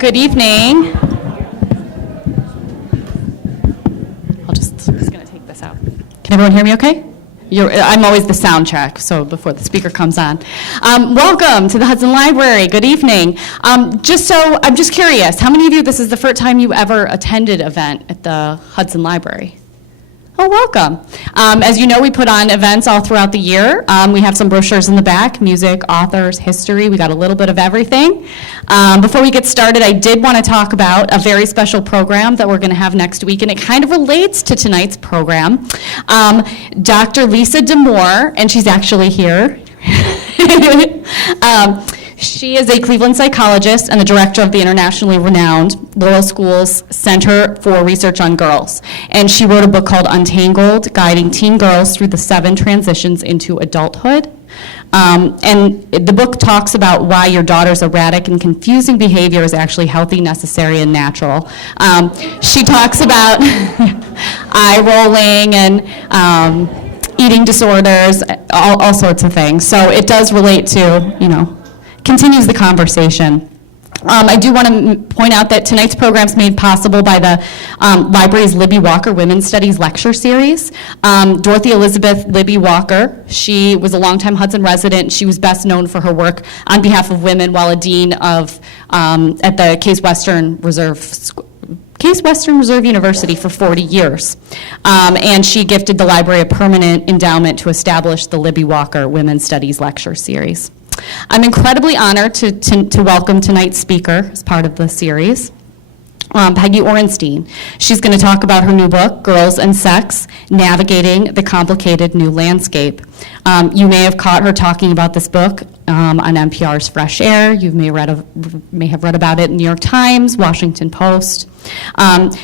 Good evening. I'm just going to take this out. Can everyone hear me okay? I'm always the sound check, so before the speaker comes on. Welcome to the Hudson Library. Good evening. I'm just curious, how many of you, this is the first time you ever attended an event at the Hudson Library? Oh, welcome. As you know, we put on events all throughout the year. We have some brochures in the back, music, authors, history. We got a little bit of everything. Before we get started, I did want to talk about a very special program that we're going to have next week, and it kind of relates to tonight's program. Dr. Lisa D'Amour, and she's actually here. She is a Cleveland psychologist and the director of the internationally renowned Laurel School's Center for Research on Girls. And she wrote a book called Untangled, Guiding Teen Girls Through the 7 Transitions into Adulthood. And the book talks about why your daughter's erratic and confusing behavior is actually healthy, necessary, and natural. She talks about eye rolling and eating disorders, all sorts of things. So it does relate to, continues the conversation. I do want to point out that tonight's program is made possible by the library's Libby Walker Women's Studies Lecture Series. Dorothy Elizabeth Libby Walker, she was a longtime Hudson resident. She was best known for her work on behalf of women while a dean of at the Case Western Reserve University for 40 years. And she gifted the library a permanent endowment to establish the Libby Walker Women's Studies Lecture Series. I'm incredibly honored to welcome tonight's speaker as part of the series, Peggy Orenstein. She's going to talk about her new book, Girls and Sex, Navigating the Complicated New Landscape. You may have caught her talking about this book on NPR's Fresh Air. You may have read about it in the New York Times, Washington Post.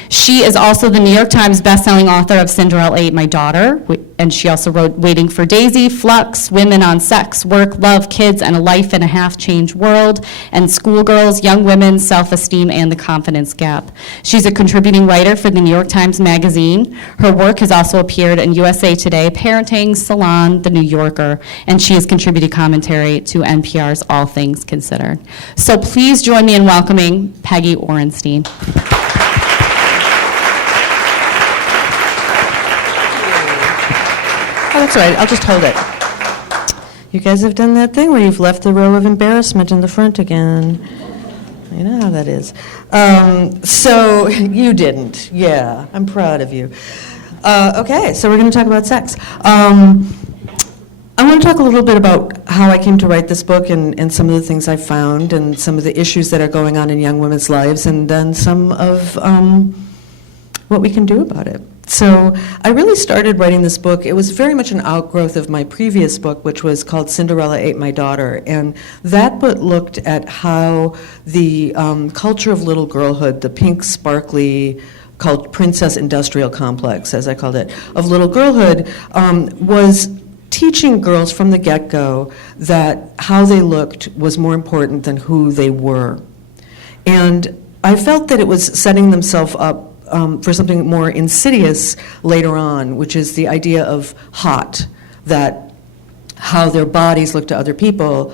She is also the New York Times bestselling author of Cinderella Ate My Daughter, and she also wrote Waiting for Daisy, Flux, Women on Sex, Work, Love, Kids, and a Life and a Half Changed World, and Schoolgirls, Young Women, Self-Esteem, and the Confidence Gap. She's a contributing writer for the New York Times Magazine. Her work has also appeared in USA Today, Parenting, Salon, The New Yorker, and she has contributed commentary to NPR's All Things Considered. So please join me in welcoming Peggy Orenstein. Oh, that's all right. I'll just hold it. You guys have done that thing where you've left the row of embarrassment in the front again. You know how that is. So you didn't. Yeah, I'm proud of you. Okay, so we're going to talk about sex. I want to talk a little bit about how I came to write this book and some of the things I found and some of the issues that are going on in young women's lives, and then some of what we can do about it. So I really started writing this book. It was very much an outgrowth of my previous book, which was called Cinderella Ate My Daughter. And that book looked at how the culture of little girlhood, the pink, sparkly, called Princess Industrial Complex, as I called it, of little girlhood, was teaching girls from the get-go that how they looked was more important than who they were. And I felt that it was setting themselves up for something more insidious later on, which is the idea of hot, that how their bodies look to other people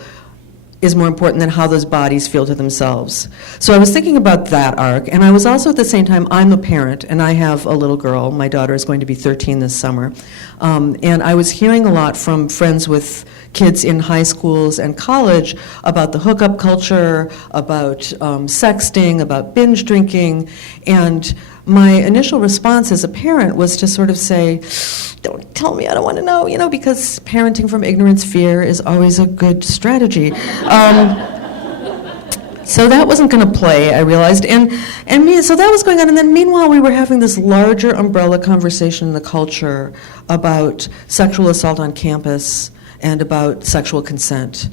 is more important than how those bodies feel to themselves. So I was thinking about that arc, and I was also at the same time, I'm a parent, and I have a little girl. My daughter is going to be 13 this summer. And I was hearing a lot from friends with kids in high schools and college about the hookup culture, about sexting, about binge drinking, and my initial response as a parent was to sort of say, don't tell me, I don't want to know, because parenting from ignorance, fear is always a good strategy. So that wasn't going to play, I realized, so that was going on, and then meanwhile we were having this larger umbrella conversation in the culture about sexual assault on campus and about sexual consent.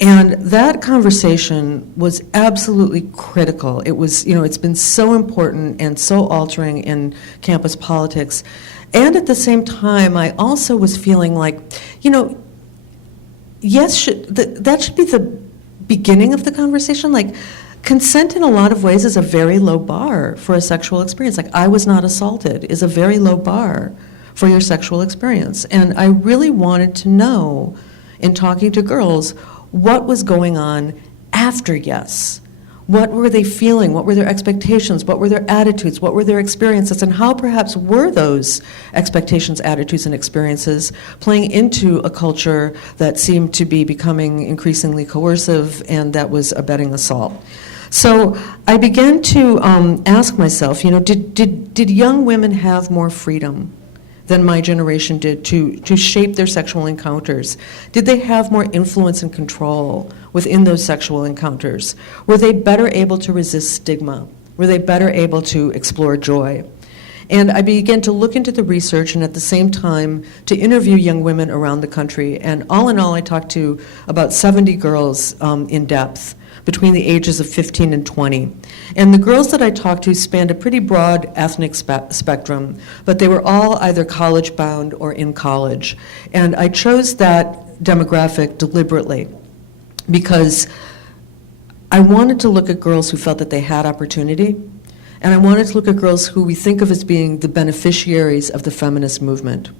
And that conversation was absolutely critical. It was, it's been so important and so altering in campus politics. And at the same time, I also was feeling like, yes, that should be the beginning of the conversation. Like, consent in a lot of ways is a very low bar for a sexual experience. Like, I was not assaulted is a very low bar for your sexual experience. And I really wanted to know, in talking to girls, what was going on after yes. What were they feeling? What were their expectations? What were their attitudes? What were their experiences? And how perhaps were those expectations, attitudes, and experiences playing into a culture that seemed to be becoming increasingly coercive and that was abetting assault? So I began to ask myself, did young women have more freedom than my generation did to shape their sexual encounters? Did they have more influence and control within those sexual encounters? Were they better able to resist stigma? Were they better able to explore joy? And I began to look into the research and at the same time to interview young women around the country. And all in all, I talked to about 70 girls in depth between the ages of 15 and 20. And the girls that I talked to spanned a pretty broad ethnic spectrum, but they were all either college-bound or in college. And I chose that demographic deliberately because I wanted to look at girls who felt that they had opportunity, and I wanted to look at girls who we think of as being the beneficiaries of the feminist movement.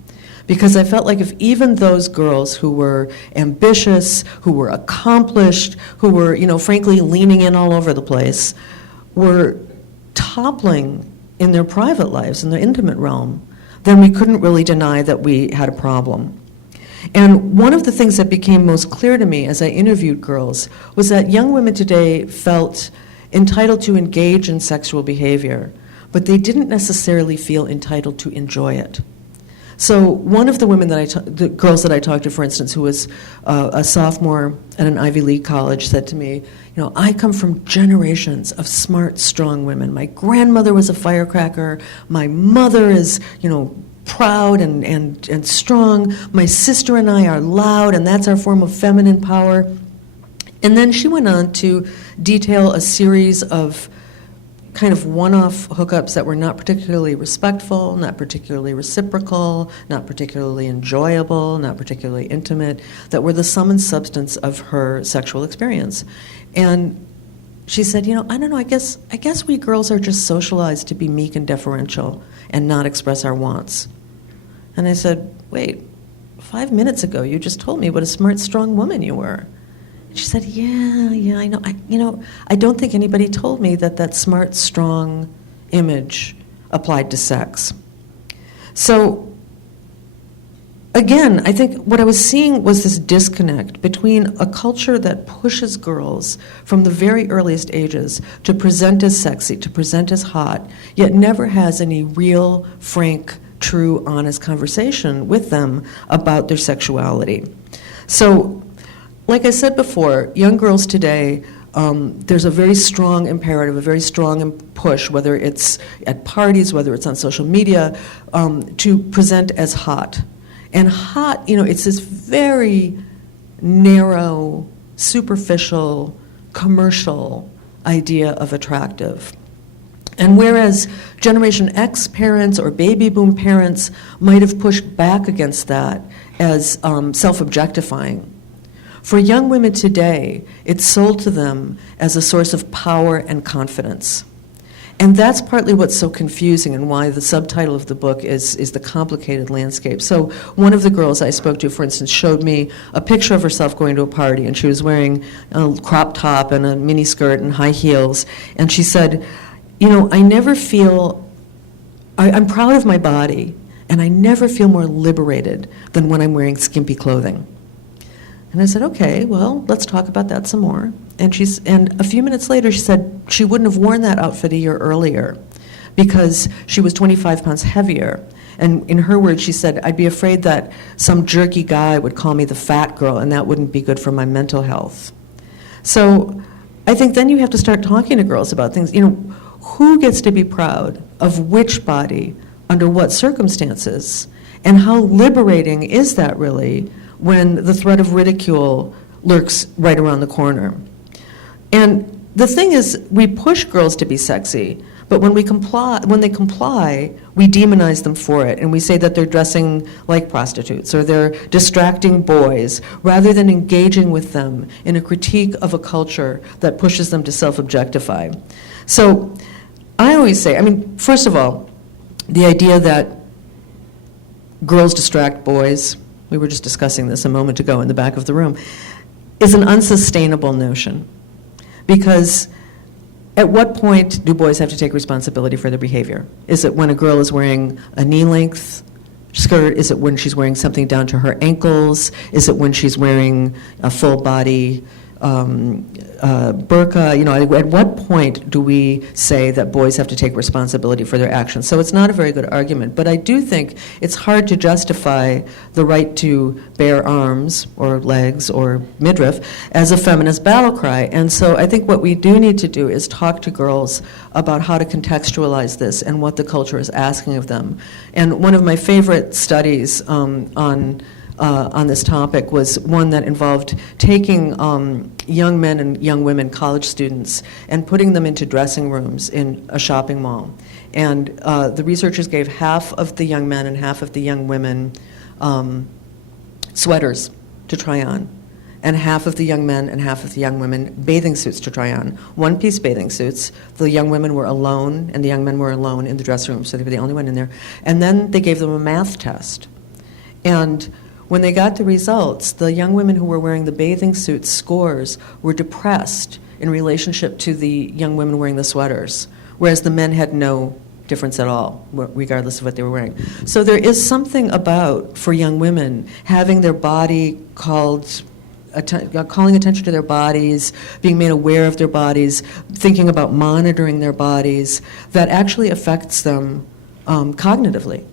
Because I felt like if even those girls who were ambitious, who were accomplished, who were, frankly, leaning in all over the place, were toppling in their private lives, in their intimate realm, then we couldn't really deny that we had a problem. And one of the things that became most clear to me as I interviewed girls was that young women today felt entitled to engage in sexual behavior, but they didn't necessarily feel entitled to enjoy it. So one of the women the girls that I talked to, for instance, who was a sophomore at an Ivy League college, said to me, I come from generations of smart, strong women. My grandmother was a firecracker. My mother is, proud and strong. My sister and I are loud, and that's our form of feminine power. And then she went on to detail a series of kind of one-off hookups that were not particularly respectful, not particularly reciprocal, not particularly enjoyable, not particularly intimate, that were the sum and substance of her sexual experience. And she said, I don't know, I guess we girls are just socialized to be meek and deferential and not express our wants. And I said, wait, 5 minutes ago you just told me what a smart, strong woman you were. She said, yeah, I know. I don't think anybody told me that smart, strong image applied to sex. So, again, I think what I was seeing was this disconnect between a culture that pushes girls from the very earliest ages to present as sexy, to present as hot, yet never has any real, frank, true, honest conversation with them about their sexuality. So, like I said before, young girls today, there's a very strong imperative, a very strong push, whether it's at parties, whether it's on social media, to present as hot. And hot, it's this very narrow, superficial, commercial idea of attractive. And whereas Generation X parents or baby boom parents might have pushed back against that as self-objectifying, for young women today, it's sold to them as a source of power and confidence. And that's partly what's so confusing and why the subtitle of the book is The Complicated Landscape. So one of the girls I spoke to, for instance, showed me a picture of herself going to a party, and she was wearing a crop top and a mini skirt and high heels. And she said, I never feel, I'm proud of my body, and I never feel more liberated than when I'm wearing skimpy clothing. And I said, okay, well, let's talk about that some more. And a few minutes later, she said she wouldn't have worn that outfit a year earlier because she was 25 pounds heavier. And in her words, she said, I'd be afraid that some jerky guy would call me the fat girl, and that wouldn't be good for my mental health. So I think then you have to start talking to girls about things. Who gets to be proud of which body, under what circumstances, and how liberating is that really when the threat of ridicule lurks right around the corner? And the thing is, we push girls to be sexy, but when they comply, we demonize them for it, and we say that they're dressing like prostitutes or they're distracting boys, rather than engaging with them in a critique of a culture that pushes them to self-objectify. So I always say, first of all, the idea that girls distract boys, we were just discussing this a moment ago in the back of the room, is an unsustainable notion. Because At what point do boys have to take responsibility for their behavior? Is it when a girl is wearing a knee-length skirt? Is it when she's wearing something down to her ankles? Is it when she's wearing a full-body burqa? You know, at what point do we say that boys have to take responsibility for their actions? So it's not a very good argument, but I do think it's hard to justify the right to bear arms or legs or midriff as a feminist battle cry. And so I think what we do need to do is talk to girls about how to contextualize this and what the culture is asking of them. And one of my favorite studies on this topic was one that involved taking young men and young women, college students, and putting them into dressing rooms in a shopping mall. And the researchers gave half of the young men and half of the young women sweaters to try on, and half of the young men and half of the young women bathing suits to try on. One-piece bathing suits. The young women were alone, and the young men were alone in the dressing room, so they were the only one in there. And then they gave them a math test. And when they got the results, the young women who were wearing the bathing suit scores were depressed in relationship to the young women wearing the sweaters, whereas the men had no difference at all, regardless of what they were wearing. So there is something about, for young women, having their body calling attention to their bodies, being made aware of their bodies, thinking about monitoring their bodies, that actually affects them cognitively.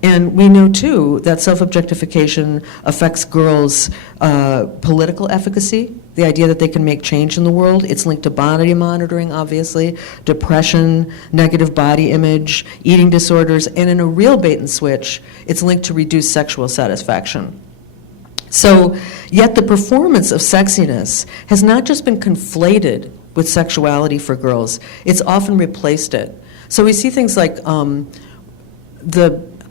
And we know, too, that self-objectification affects girls' political efficacy, the idea that they can make change in the world. It's linked to body monitoring, obviously, depression, negative body image, eating disorders, and in a real bait and switch, it's linked to reduced sexual satisfaction. So, yet the performance of sexiness has not just been conflated with sexuality for girls, it's often replaced it. So we see things like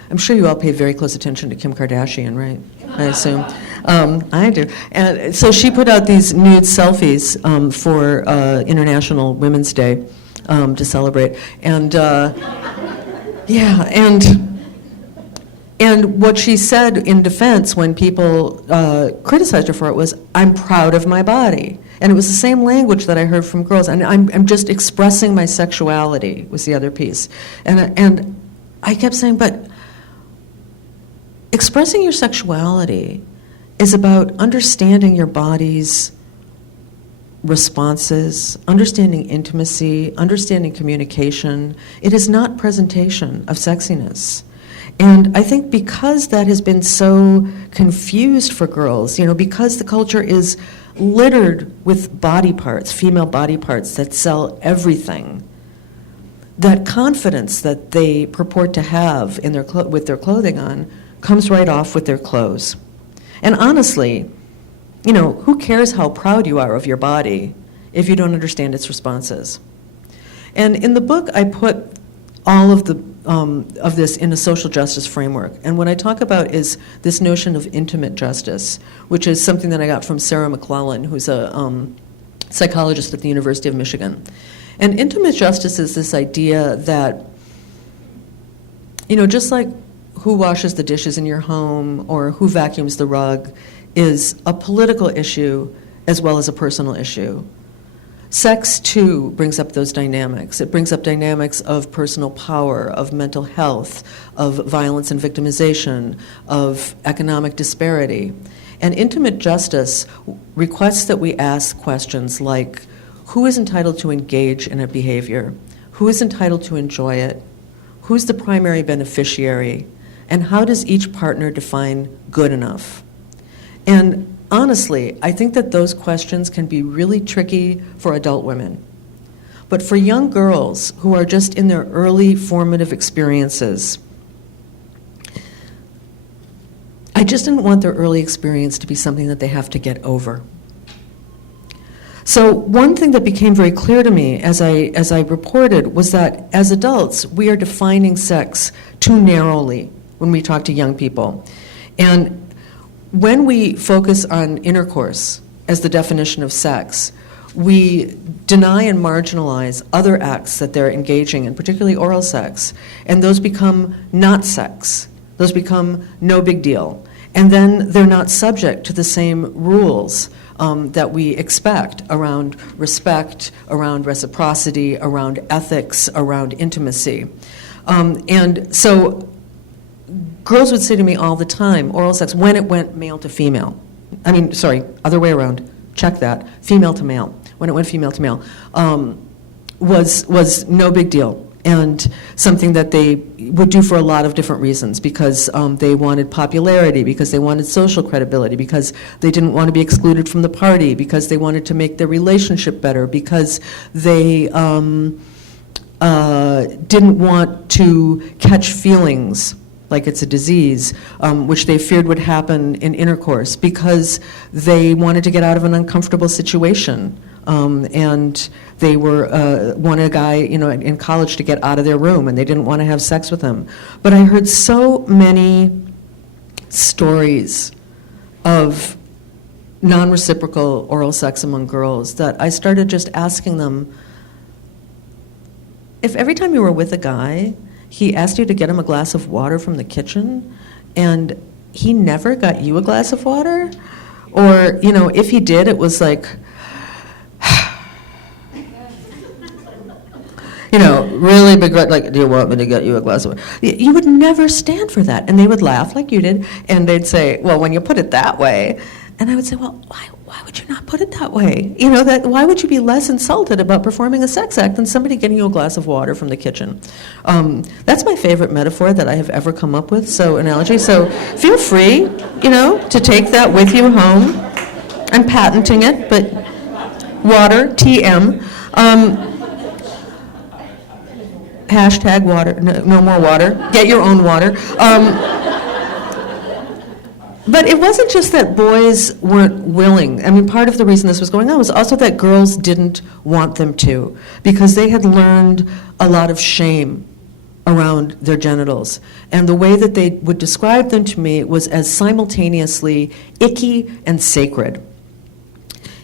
I'm sure you all pay very close attention to Kim Kardashian, right? I assume. I do. And so she put out these nude selfies for International Women's Day to celebrate. And and what she said in defense when people criticized her for it was, "I'm proud of my body." And it was the same language that I heard from girls. And I'm just expressing my sexuality was the other piece. And I kept saying, but expressing your sexuality is about understanding your body's responses, understanding intimacy, understanding communication. It is not presentation of sexiness. And I think because that has been so confused for girls, because the culture is littered with body parts, female body parts that sell everything, that confidence that they purport to have in with their clothing on comes right off with their clothes. And honestly, who cares how proud you are of your body if you don't understand its responses? And in the book, I put all of this in a social justice framework. And what I talk about is this notion of intimate justice, which is something that I got from Sarah McClellan, who's a psychologist at the University of Michigan. And intimate justice is this idea that, just like who washes the dishes in your home or who vacuums the rug is a political issue as well as a personal issue. Sex, too, brings up those dynamics. It brings up dynamics of personal power, of mental health, of violence and victimization, of economic disparity. And intimate justice requests that we ask questions like, who is entitled to engage in a behavior? Who is entitled to enjoy it? Who's the primary beneficiary? And how does each partner define good enough? And honestly, I think that those questions can be really tricky for adult women. But for young girls who are just in their early formative experiences, I just didn't want their early experience to be something that they have to get over. So one thing that became very clear to me as I reported was that as adults, we are defining sex too narrowly when we talk to young people. And when we focus on intercourse as the definition of sex, we deny and marginalize other acts that they're engaging in, particularly oral sex, and those become not sex. Those become no big deal. And then they're not subject to the same rules that we expect around respect, around reciprocity, around ethics, around intimacy. And so girls would say to me all the time, oral sex, when it went male to female. I mean, sorry, other way around. Check that. Female to male. When it went female to male, was no big deal, and something that they would do for a lot of different reasons, because they wanted popularity, because they wanted social credibility, because they didn't want to be excluded from the party, because they wanted to make their relationship better, because they didn't want to catch feelings like it's a disease, which they feared would happen in intercourse, because they wanted to get out of an uncomfortable situation. And they wanted a guy, in college to get out of their room, and they didn't want to have sex with him. But I heard so many stories of non-reciprocal oral sex among girls that I started just asking them, if every time you were with a guy, he asked you to get him a glass of water from the kitchen, and he never got you a glass of water? Or, if he did, it was like, really big, like, do you want me to get you a glass of water? You would never stand for that. And they would laugh like you did, and they'd say, well, when you put it that way. And I would say, well, why would you not put it that way? Why would you be less insulted about performing a sex act than somebody getting you a glass of water from the kitchen? That's my favorite metaphor that I have ever come up with, analogy. So feel free, to take that with you home. I'm patenting it, but water, TM. Hashtag water, no more water. Get your own water. But it wasn't just that boys weren't willing. I mean, part of the reason this was going on was also that girls didn't want them to, because they had learned a lot of shame around their genitals. And the way that they would describe them to me was as simultaneously icky and sacred.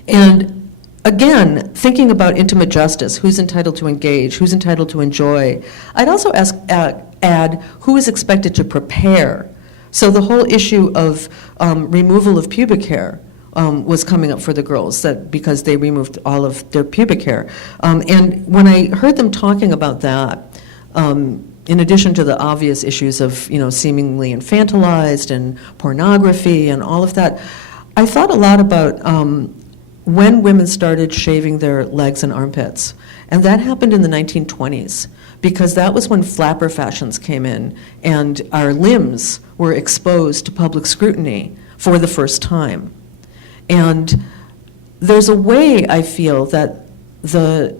And again, thinking about intimate justice, who's entitled to engage, who's entitled to enjoy, I'd also add who is expected to prepare. So the whole issue of removal of pubic hair was coming up for the girls, because they removed all of their pubic hair. And when I heard them talking about that, in addition to the obvious issues of seemingly infantilized and pornography and all of that, I thought a lot about when women started shaving their legs and armpits. And that happened in the 1920s, because that was when flapper fashions came in and our limbs were exposed to public scrutiny for the first time. And there's a way, I feel, that the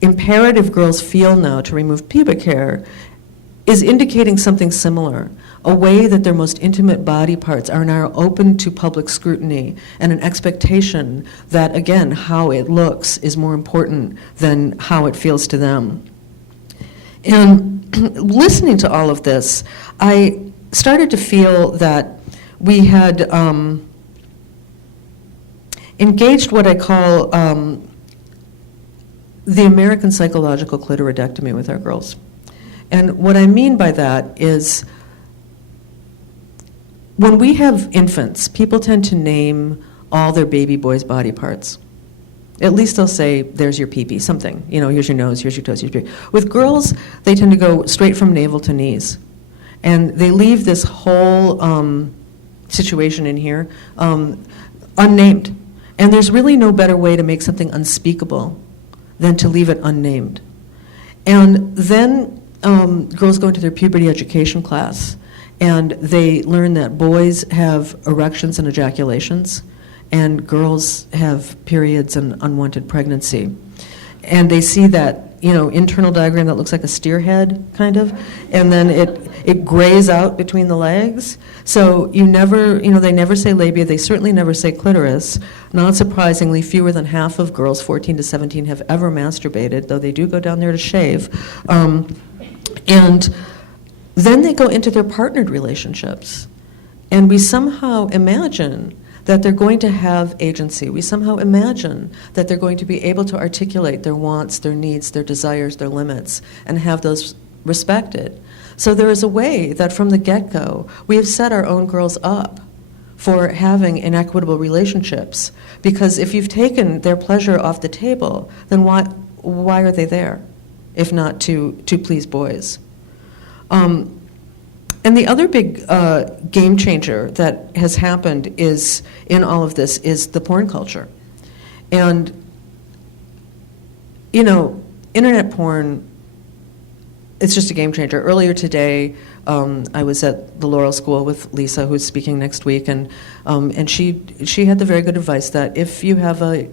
imperative girls feel now to remove pubic hair is indicating something similar, a way that their most intimate body parts are now open to public scrutiny, and an expectation that, again, how it looks is more important than how it feels to them. And listening to all of this, I started to feel that we had engaged what I call the American psychological clitoridectomy with our girls. And what I mean by that is, when we have infants, people tend to name all their baby boys' body parts. At least they'll say, there's your pee-pee, something. Here's your nose, here's your toes, here's your pee. With girls, they tend to go straight from navel to knees. And they leave this whole situation in here unnamed. And there's really no better way to make something unspeakable than to leave it unnamed. And then girls go into their puberty education class, and they learn that boys have erections and ejaculations, and girls have periods and unwanted pregnancy. And they see that, internal diagram that looks like a steer head, kind of, and then it grays out between the legs. So they never say labia, they certainly never say clitoris. Not surprisingly, fewer than half of girls 14 to 17 have ever masturbated, though they do go down there to shave. And then they go into their partnered relationships. And we somehow imagine that they're going to have agency. We somehow imagine that they're going to be able to articulate their wants, their needs, their desires, their limits, and have those respected. So there is a way that from the get-go, we have set our own girls up for having inequitable relationships. Because if you've taken their pleasure off the table, then why are they there, if not to please boys? And the other big game changer that has happened is, in all of this, is the porn culture. And, you know, internet porn, it's just a game changer. Earlier today, I was at the Laurel School with Lisa, who's speaking next week, and she had the very good advice that if you have a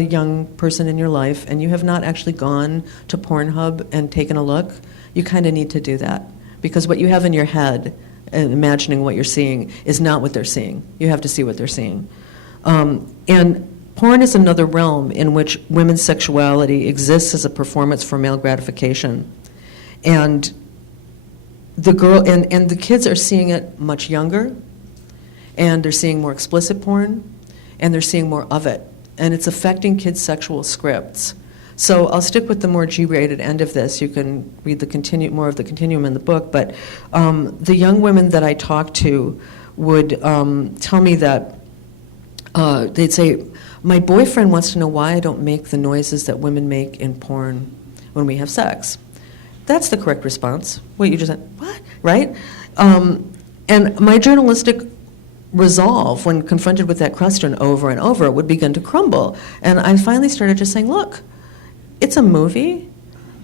young person in your life and you have not actually gone to Pornhub and taken a look, you kind of need to do that. Because what you have in your head, and imagining what you're seeing, is not what they're seeing. You have to see what they're seeing. And porn is another realm in which women's sexuality exists as a performance for male gratification. And the kids are seeing it much younger, and they're seeing more explicit porn, and they're seeing more of it. And it's affecting kids' sexual scripts. So I'll stick with the more G-rated end of this. You can read more of the continuum in the book. But the young women that I talked to would tell me that they'd say, my boyfriend wants to know why I don't make the noises that women make in porn when we have sex. That's the correct response. What you just said, what? Right? And my journalistic resolve, when confronted with that question over and over, would begin to crumble. And I finally started just saying, look, it's a movie,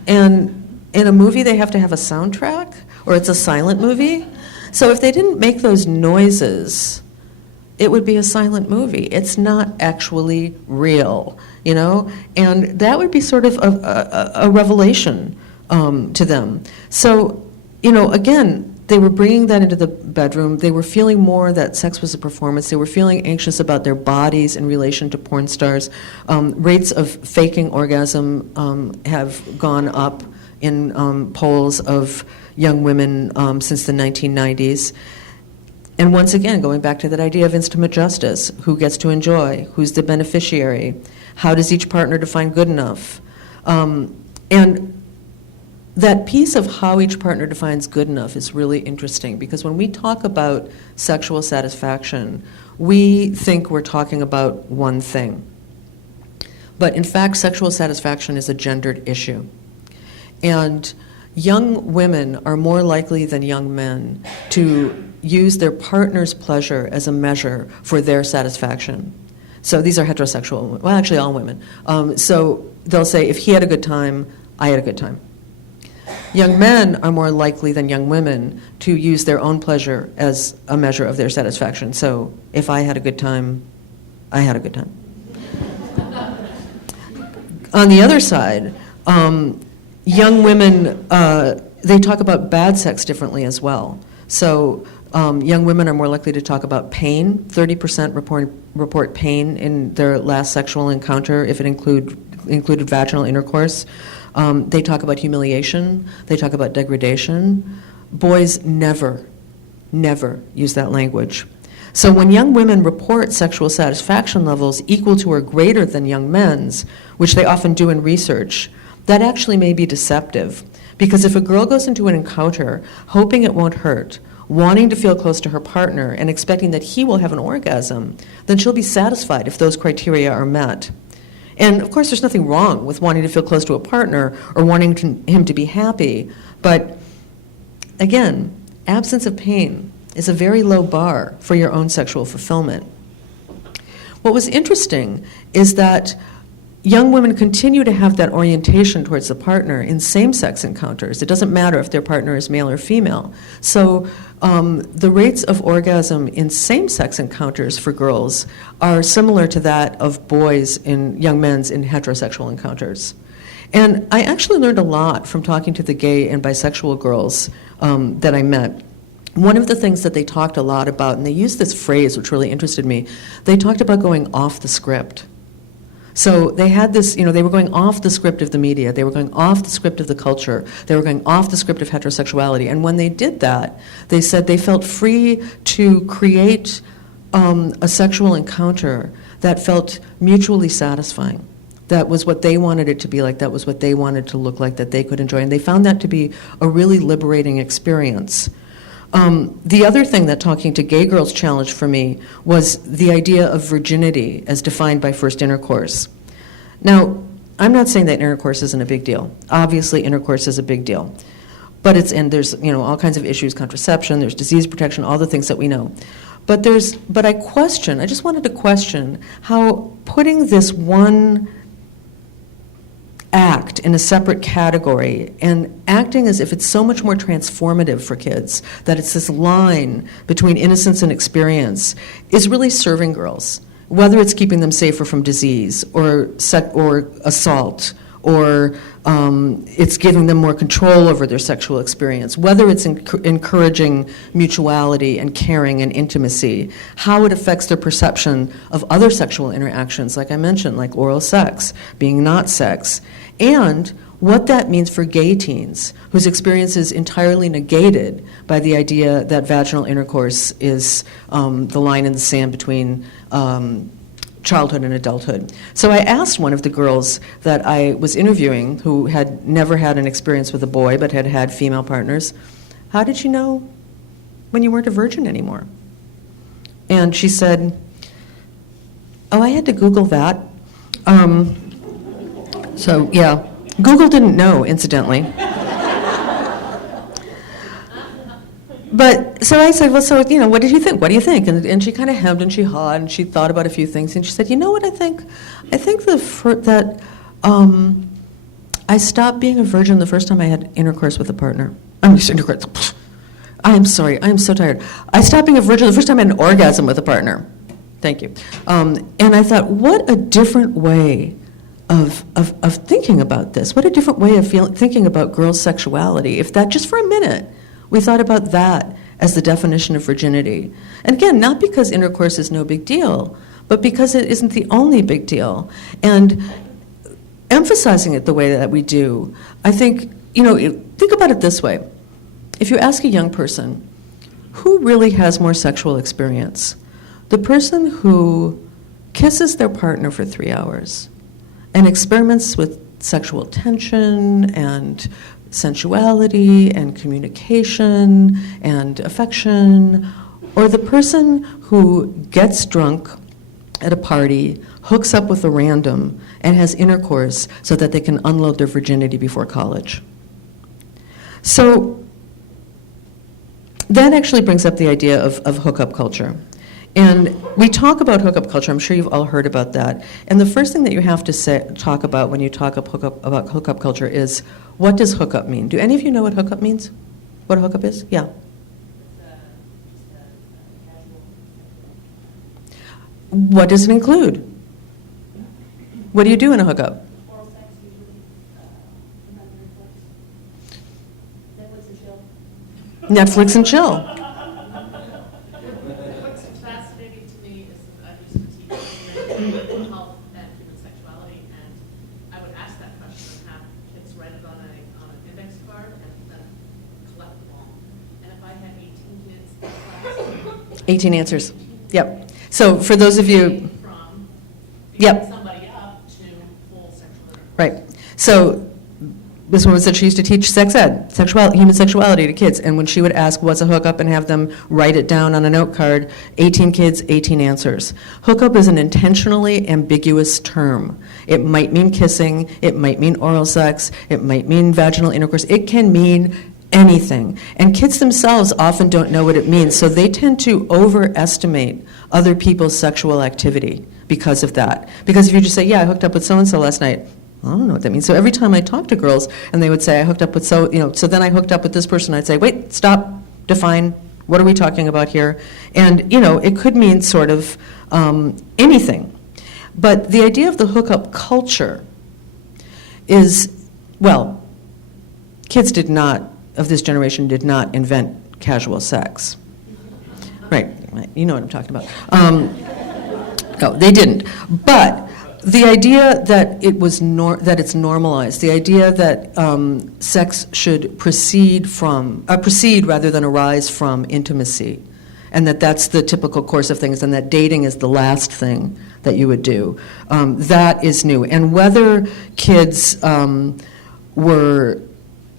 and in a movie they have to have a soundtrack, or it's a silent movie. So if they didn't make those noises, it would be a silent movie. It's not actually real, you know? And that would be sort of a revelation to them. So, you know, again, they were bringing that into the bedroom. They were feeling more that sex was a performance. They were feeling anxious about their bodies in relation to porn stars. Rates of faking orgasm have gone up in polls of young women since the 1990s. And once again, going back to that idea of intimate justice, who gets to enjoy, who's the beneficiary, how does each partner define good enough? And that piece of how each partner defines good enough is really interesting, because when we talk about sexual satisfaction, we think we're talking about one thing. But in fact, sexual satisfaction is a gendered issue. And young women are more likely than young men to use their partner's pleasure as a measure for their satisfaction. So these are heterosexual, well, actually all women. So they'll say, if he had a good time, I had a good time. Young men are more likely than young women to use their own pleasure as a measure of their satisfaction. So if I had a good time, I had a good time. On the other side, young women, they talk about bad sex differently as well. So young women are more likely to talk about pain. 30% report pain in their last sexual encounter if it included vaginal intercourse. They talk about humiliation. They talk about degradation. Boys never use that language. So when young women report sexual satisfaction levels equal to or greater than young men's, which they often do in research, that actually may be deceptive. Because if a girl goes into an encounter hoping it won't hurt, wanting to feel close to her partner, and expecting that he will have an orgasm, then she'll be satisfied if those criteria are met. And of course, there's nothing wrong with wanting to feel close to a partner or wanting him to be happy. But again, absence of pain is a very low bar for your own sexual fulfillment. What was interesting is that young women continue to have that orientation towards the partner in same-sex encounters. It doesn't matter if their partner is male or female. So the rates of orgasm in same-sex encounters for girls are similar to that of boys in young men's in heterosexual encounters. And I actually learned a lot from talking to the gay and bisexual girls that I met. One of the things that they talked a lot about, and they used this phrase which really interested me, they talked about going off the script. So they had this, you know, they were going off the script of the media, they were going off the script of the culture, they were going off the script of heterosexuality. And when they did that, they said they felt free to create a sexual encounter that felt mutually satisfying. That was what they wanted it to be like, that was what they wanted to look like, that they could enjoy. And they found that to be a really liberating experience. The other thing that talking to gay girls challenged for me was the idea of virginity as defined by first intercourse. Now, I'm not saying that intercourse isn't a big deal. Obviously, intercourse is a big deal. But there's all kinds of issues, contraception, there's disease protection, all the things that we know. But I just wanted to question how putting this one act in a separate category and acting as if it's so much more transformative for kids, that it's this line between innocence and experience, is really serving girls, whether it's keeping them safer from disease or assault, or it's giving them more control over their sexual experience, whether it's encouraging mutuality and caring and intimacy, how it affects their perception of other sexual interactions, like I mentioned, like oral sex, being not sex, and what that means for gay teens whose experience is entirely negated by the idea that vaginal intercourse is the line in the sand between childhood and adulthood. So I asked one of the girls that I was interviewing, who had never had an experience with a boy but had had female partners, how did you know when you weren't a virgin anymore? And she said, oh, I had to Google that. So yeah, Google didn't know, incidentally. But so I said, well, so, what did you think? What do you think? And she kind of hemmed and she hawed and she thought about a few things. And she said, you know what I think? I think that I stopped being a virgin the first time I had intercourse with a partner. I'm sorry, I'm so tired. I stopped being a virgin the first time I had an orgasm with a partner. Thank you. And I thought, what a different way of thinking about this. What a different way of thinking about girls' sexuality. If that, just for a minute, we thought about that as the definition of virginity. And again, not because intercourse is no big deal, but because it isn't the only big deal. And emphasizing it the way that we do, I think, think about it this way. If you ask a young person, who really has more sexual experience? The person who kisses their partner for 3 hours and experiments with sexual tension and sensuality and communication and affection, or the person who gets drunk at a party, hooks up with a random, and has intercourse so that they can unload their virginity before college. So that actually brings up the idea of hookup culture. And we talk about hookup culture. I'm sure you've all heard about that. And the first thing that you have to talk about when you talk about hookup culture is, what does hookup mean? Do any of you know what hookup means? What a hookup is? Yeah. What does it include? What do you do in a hookup? Netflix and chill. Health and human sexuality, and I would ask that question and have kids write it on an index card and then collect them all. And if I had 18 kids in class, 18 answers. Yep. So for those of you, from yep, beating somebody up to full sexual intercourse. right. So this woman said she used to teach sex ed, human sexuality to kids, and when she would ask what's a hookup and have them write it down on a note card, 18 kids, 18 answers. Hookup is an intentionally ambiguous term. It might mean kissing, it might mean oral sex, it might mean vaginal intercourse. It can mean anything. And kids themselves often don't know what it means, so they tend to overestimate other people's sexual activity because of that. Because if you just say, yeah, I hooked up with so-and-so last night, I don't know what that means. So every time I talk to girls and they would say, I hooked up with so then I hooked up with this person, I'd say, wait, stop, define, what are we talking about here? And, it could mean sort of anything. But the idea of the hookup culture is, well, kids of this generation did not invent casual sex. Right, you know what I'm talking about. No, they didn't. But the idea that that it's normalized, the idea that sex should proceed rather than arise from intimacy, and that's the typical course of things, and that dating is the last thing that you would do, that is new. And whether kids were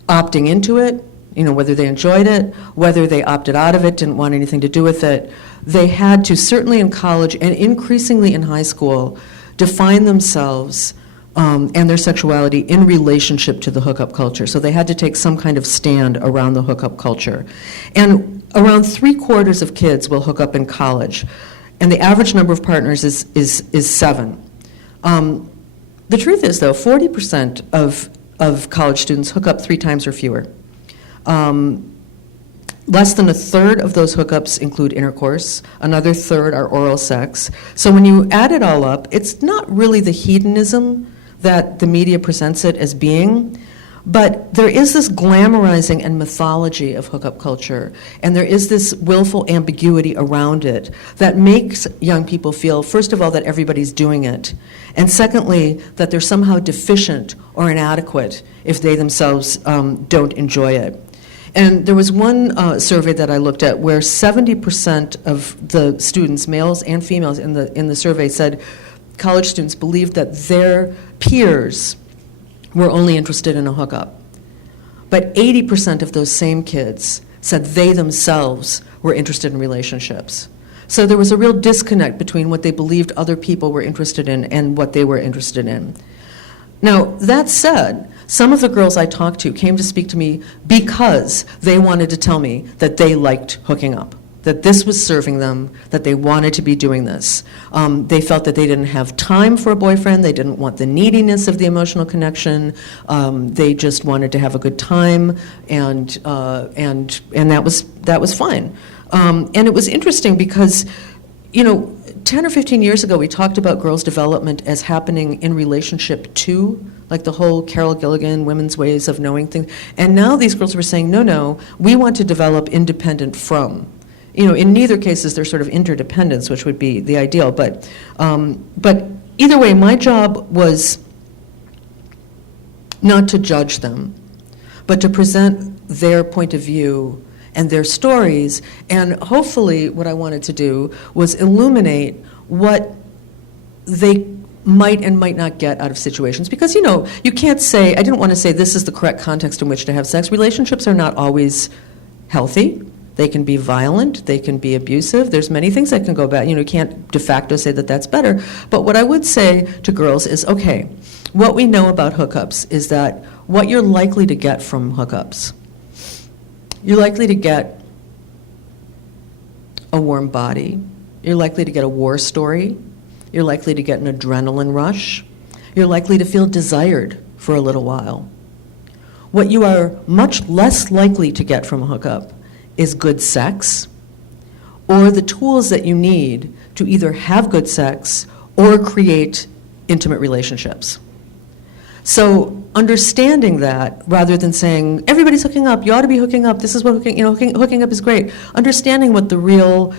opting into it whether they enjoyed it, whether they opted out of it, didn't want anything to do with it. They had to, certainly in college and increasingly in high school, define themselves and their sexuality in relationship to the hookup culture. So they had to take some kind of stand around the hookup culture. And around 3/4 of kids will hook up in college, and the average number of partners is 7. The truth is, though, 40% of college students hook up 3 times or fewer. Less than a third of those hookups include intercourse. Another third are oral sex. So when you add it all up, it's not really the hedonism that the media presents it as being, but there is this glamorizing and mythology of hookup culture, and there is this willful ambiguity around it that makes young people feel, first of all, that everybody's doing it, and secondly, that they're somehow deficient or inadequate if they themselves don't enjoy it. And there was one survey that I looked at where 70% of the students, males and females in the survey, said college students believed that their peers were only interested in a hookup. But 80% of those same kids said they themselves were interested in relationships. So there was a real disconnect between what they believed other people were interested in and what they were interested in. Now, that said, some of the girls I talked to came to speak to me because they wanted to tell me that they liked hooking up, that this was serving them, that they wanted to be doing this. They felt that they didn't have time for a boyfriend, they didn't want the neediness of the emotional connection, they just wanted to have a good time, and that was fine. And it was interesting because, 10 or 15 years ago, we talked about girls' development as happening in relationship to, like the whole Carol Gilligan, women's ways of knowing things. And now these girls were saying, no, we want to develop independent from. In neither case is there sort of interdependence, which would be the ideal. But either way, my job was not to judge them, but to present their point of view and their stories, and hopefully what I wanted to do was illuminate what they might and might not get out of situations. Because, you can't say, I didn't want to say this is the correct context in which to have sex. Relationships are not always healthy. They can be violent, they can be abusive, there's many things that can go bad. You can't de facto say that that's better. But what I would say to girls is, okay, what we know about hookups is that what you're likely to get from hookups, you're likely to get a warm body. You're likely to get a war story. You're likely to get an adrenaline rush. You're likely to feel desired for a little while. What you are much less likely to get from a hookup is good sex, or the tools that you need to either have good sex or create intimate relationships. So understanding that, rather than saying, everybody's hooking up, you ought to be hooking up, this is what hooking up is great. Understanding what the real,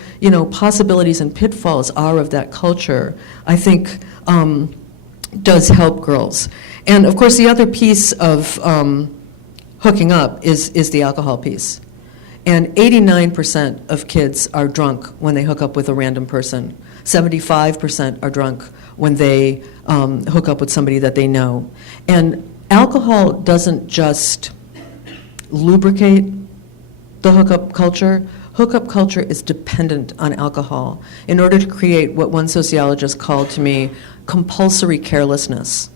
possibilities and pitfalls are of that culture, I think does help girls. And of course, the other piece of hooking up is the alcohol piece. And 89% of kids are drunk when they hook up with a random person. 75% are drunk when they hook up with somebody that they know. And alcohol doesn't just lubricate the hookup culture. Hookup culture is dependent on alcohol in order to create what one sociologist called to me compulsory carelessness.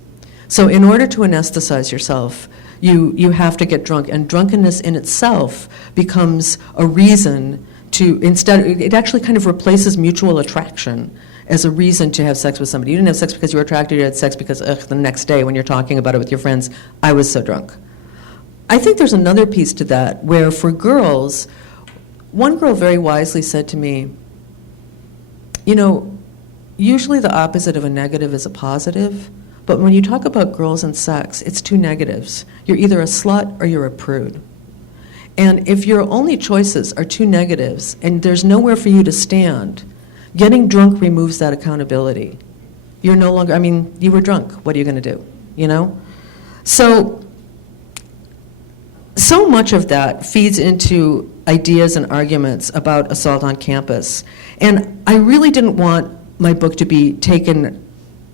So in order to anesthetize yourself, you have to get drunk, and drunkenness in itself becomes a reason to, it actually kind of replaces mutual attraction as a reason to have sex with somebody. You didn't have sex because you were attracted, you had sex because the next day when you're talking about it with your friends, I was so drunk. I think there's another piece to that where for girls, one girl very wisely said to me, usually the opposite of a negative is a positive. But when you talk about girls and sex, it's two negatives. You're either a slut or you're a prude. And if your only choices are two negatives and there's nowhere for you to stand, getting drunk removes that accountability. You're no longer, you were drunk. What are you going to do? So much of that feeds into ideas and arguments about assault on campus. And I really didn't want my book to be taken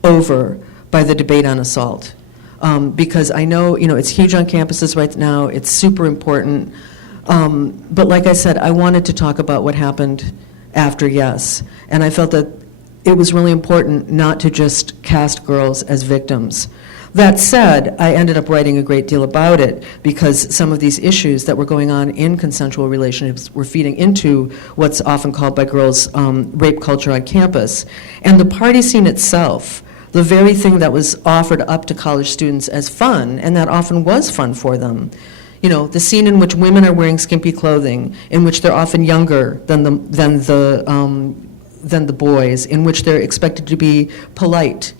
over by the debate on assault, because I know, it's huge on campuses right now, it's super important, But like I said, I wanted to talk about what happened after Yes, and I felt that it was really important not to just cast girls as victims. That said, I ended up writing a great deal about it because some of these issues that were going on in consensual relationships were feeding into what's often called by girls rape culture on campus. And the party scene itself, the very thing that was offered up to college students as fun, and that often was fun for them, you know, the scene in which women are wearing skimpy clothing, in which they're often younger than the boys, in which they're expected to be polite,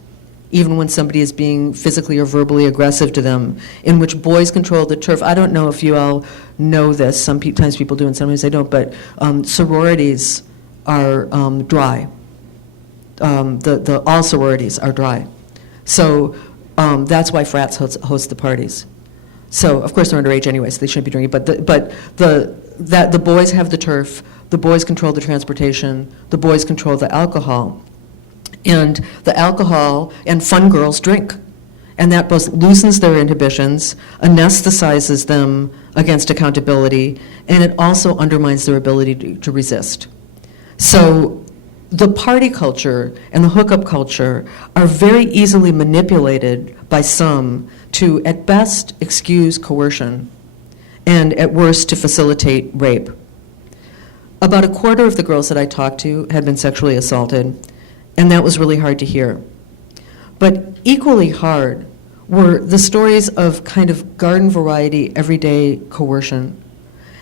even when somebody is being physically or verbally aggressive to them, in which boys control the turf. I don't know if you all know this, sometimes people do and sometimes they don't, but sororities are dry. All sororities are dry. So that's why frats host the parties. So of course they're underage anyway, so they shouldn't be drinking, but the boys have the turf, the boys control the transportation, the boys control the alcohol. And the alcohol and fun girls drink. And that both loosens their inhibitions, anesthetizes them against accountability, and it also undermines their ability to resist. So the party culture and the hookup culture are very easily manipulated by some to, at best, excuse coercion, and at worst, to facilitate rape. About a quarter of the girls that I talked to had been sexually assaulted, and that was really hard to hear. But equally hard were the stories of kind of garden variety, everyday coercion,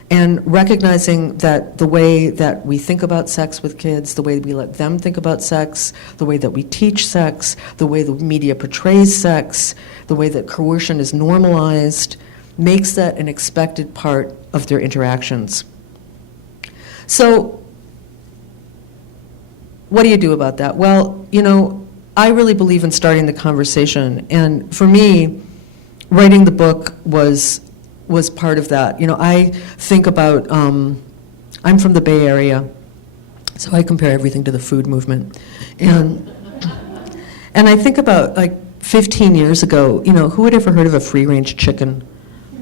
and recognizing that the way that we think about sex with kids, the way we let them think about sex, the way that we teach sex, the way the media portrays sex, the way that coercion is normalized, makes that an expected part of their interactions. So, what do you do about that? Well, you know, I really believe in starting the conversation, and for me, writing the book was part of that. You know, I think about, I'm from the Bay Area, so I compare everything to the food movement, and I think about like 15 years ago, you know, who had ever heard of a free-range chicken,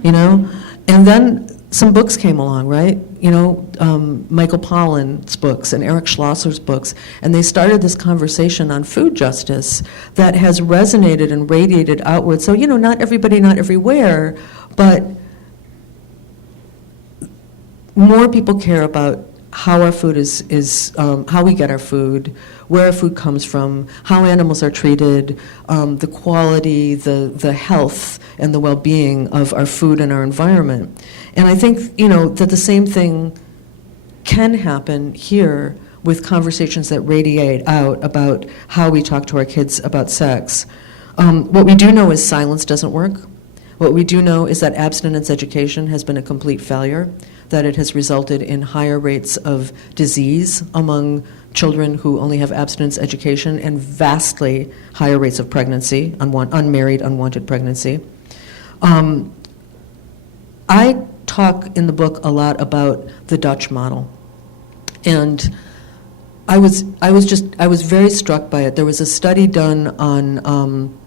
you know? And then some books came along, right? You know, Michael Pollan's books and Eric Schlosser's books, and they started this conversation on food justice that has resonated and radiated outward. So, you know, not everybody, not everywhere, but more people care about how our food is how we get our food, where our food comes from, how animals are treated, the quality, the health, and the well-being of our food and our environment. And I think, you know, that the same thing can happen here with conversations that radiate out about how we talk to our kids about sex. What we do know is silence doesn't work. What we do know is that abstinence education has been a complete failure, that it has resulted in higher rates of disease among children who only have abstinence education and vastly higher rates of pregnancy, unmarried, unwanted pregnancy. I talk in the book a lot about the Dutch model. And I was very struck by it. There was a study done on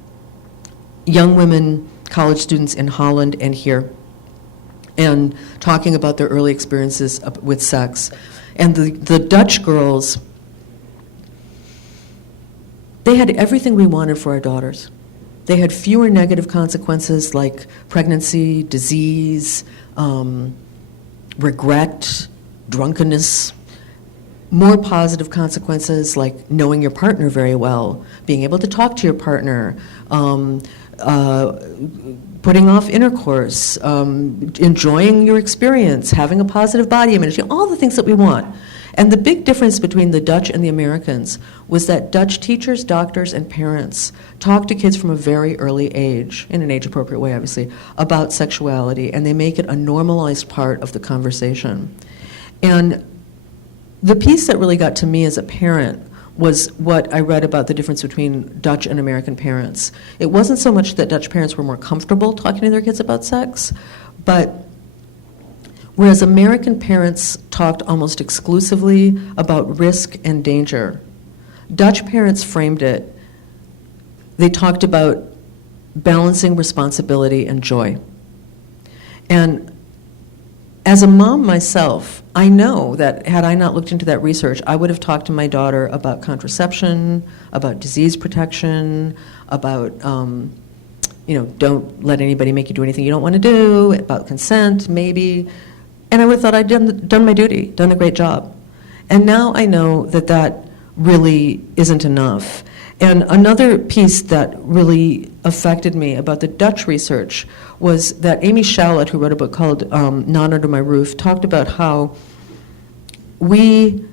young women, college students in Holland and here, and talking about their early experiences with sex. And the Dutch girls, they had everything we wanted for our daughters. They had fewer negative consequences like pregnancy, disease, regret, drunkenness, more positive consequences like knowing your partner very well, being able to talk to your partner, putting off intercourse, enjoying your experience, having a positive body image, you know, all the things that we want. And the big difference between the Dutch and the Americans was that Dutch teachers, doctors, and parents talk to kids from a very early age, in an age-appropriate way, obviously, about sexuality, and they make it a normalized part of the conversation. And the piece that really got to me as a parent was what I read about the difference between Dutch and American parents. It wasn't so much that Dutch parents were more comfortable talking to their kids about sex, but whereas American parents talked almost exclusively about risk and danger, Dutch parents framed it. They talked about balancing responsibility and joy. And as a mom myself, I know that had I not looked into that research, I would have talked to my daughter about contraception, about disease protection, about, don't let anybody make you do anything you don't want to do, about consent, maybe. And I would have thought I'd done my duty, done a great job. And now I know that that really isn't enough. And another piece that really affected me about the Dutch research was that Amy Shallett, who wrote a book called Not Under My Roof, talked about how we,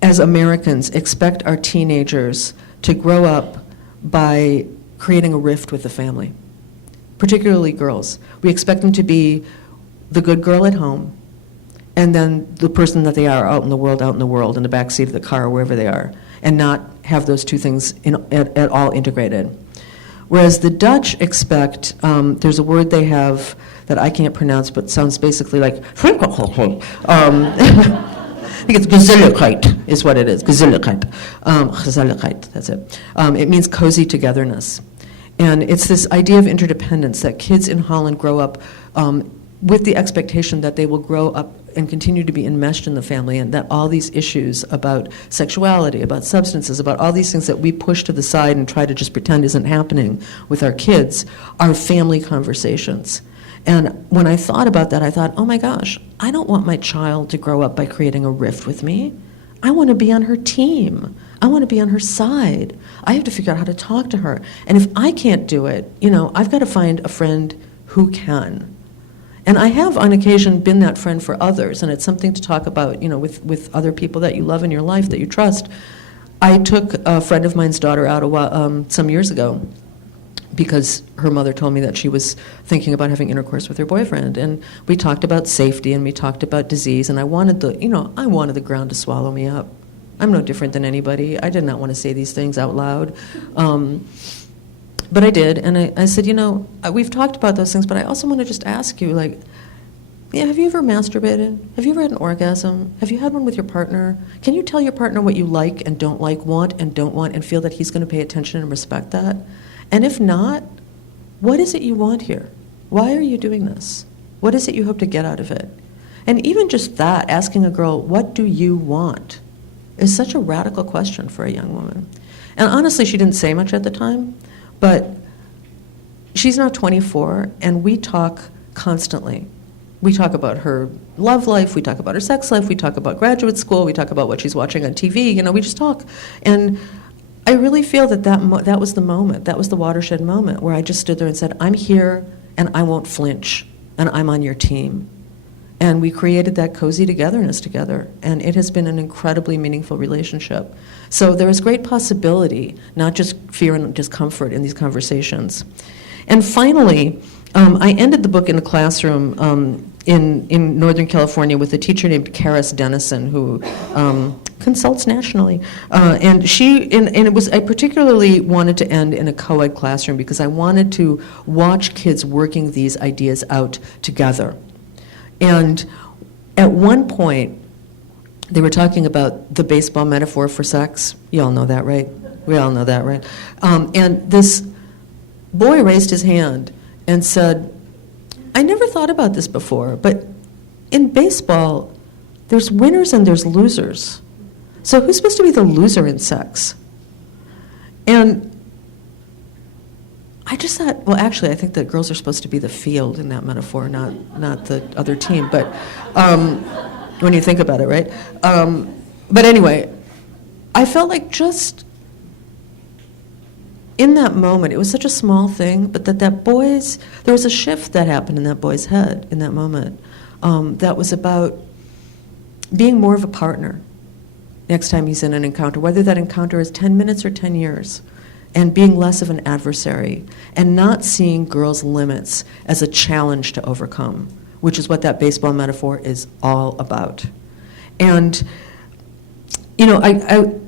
as Americans, expect our teenagers to grow up by creating a rift with the family, particularly girls. We expect them to be the good girl at home, and then the person that they are out in the world, in the backseat of the car, or wherever they are, and not have those two things at all integrated. Whereas the Dutch expect, there's a word they have that I can't pronounce, but sounds basically like, I think it's gezelligheid is what it is, gezelligheid. Gezelligheid, that's it. It means cozy togetherness. And it's this idea of interdependence, that kids in Holland grow up with the expectation that they will grow up and continue to be enmeshed in the family, and that all these issues about sexuality, about substances, about all these things that we push to the side and try to just pretend isn't happening with our kids are family conversations. And when I thought about that, I thought, oh my gosh, I don't want my child to grow up by creating a rift with me. I want to be on her team. I want to be on her side. I have to figure out how to talk to her. And if I can't do it, I've got to find a friend who can. And I have, on occasion, been that friend for others, and it's something to talk about, with other people that you love in your life, that you trust. I took a friend of mine's daughter out some years ago because her mother told me that she was thinking about having intercourse with her boyfriend, and we talked about safety, and we talked about disease, and I wanted the ground to swallow me up. I'm no different than anybody. I did not want to say these things out loud. But I did, and I said, we've talked about those things, but I also want to just ask you, have you ever masturbated? Have you ever had an orgasm? Have you had one with your partner? Can you tell your partner what you like and don't like, want and don't want, and feel that he's going to pay attention and respect that? And if not, what is it you want here? Why are you doing this? What is it you hope to get out of it? And even just that, asking a girl, what do you want, is such a radical question for a young woman. And honestly, she didn't say much at the time, but she's now 24, and we talk constantly. We talk about her love life, we talk about her sex life, we talk about graduate school, we talk about what she's watching on TV, we just talk. And I really feel that was the moment, that was the watershed moment, where I just stood there and said, I'm here, and I won't flinch, and I'm on your team. And we created that cozy togetherness together, and it has been an incredibly meaningful relationship. So there is great possibility, not just fear and discomfort in these conversations. And finally, I ended the book in a classroom in Northern California with a teacher named Karis Dennison, who consults nationally. And I particularly wanted to end in a co-ed classroom because I wanted to watch kids working these ideas out together. And at one point, they were talking about the baseball metaphor for sex. You all know that, right? We all know that, right? And this boy raised his hand and said, I never thought about this before, but in baseball, there's winners and there's losers. So who's supposed to be the loser in sex? And I just thought, well, actually, I think that girls are supposed to be the field in that metaphor, not the other team. But when you think about it, right? But anyway, I felt like just in that moment, it was such a small thing, but there was a shift that happened in that boy's head in that moment that was about being more of a partner next time he's in an encounter, whether that encounter is 10 minutes or 10 years. And being less of an adversary, and not seeing girls' limits as a challenge to overcome, which is what that baseball metaphor is all about. And, the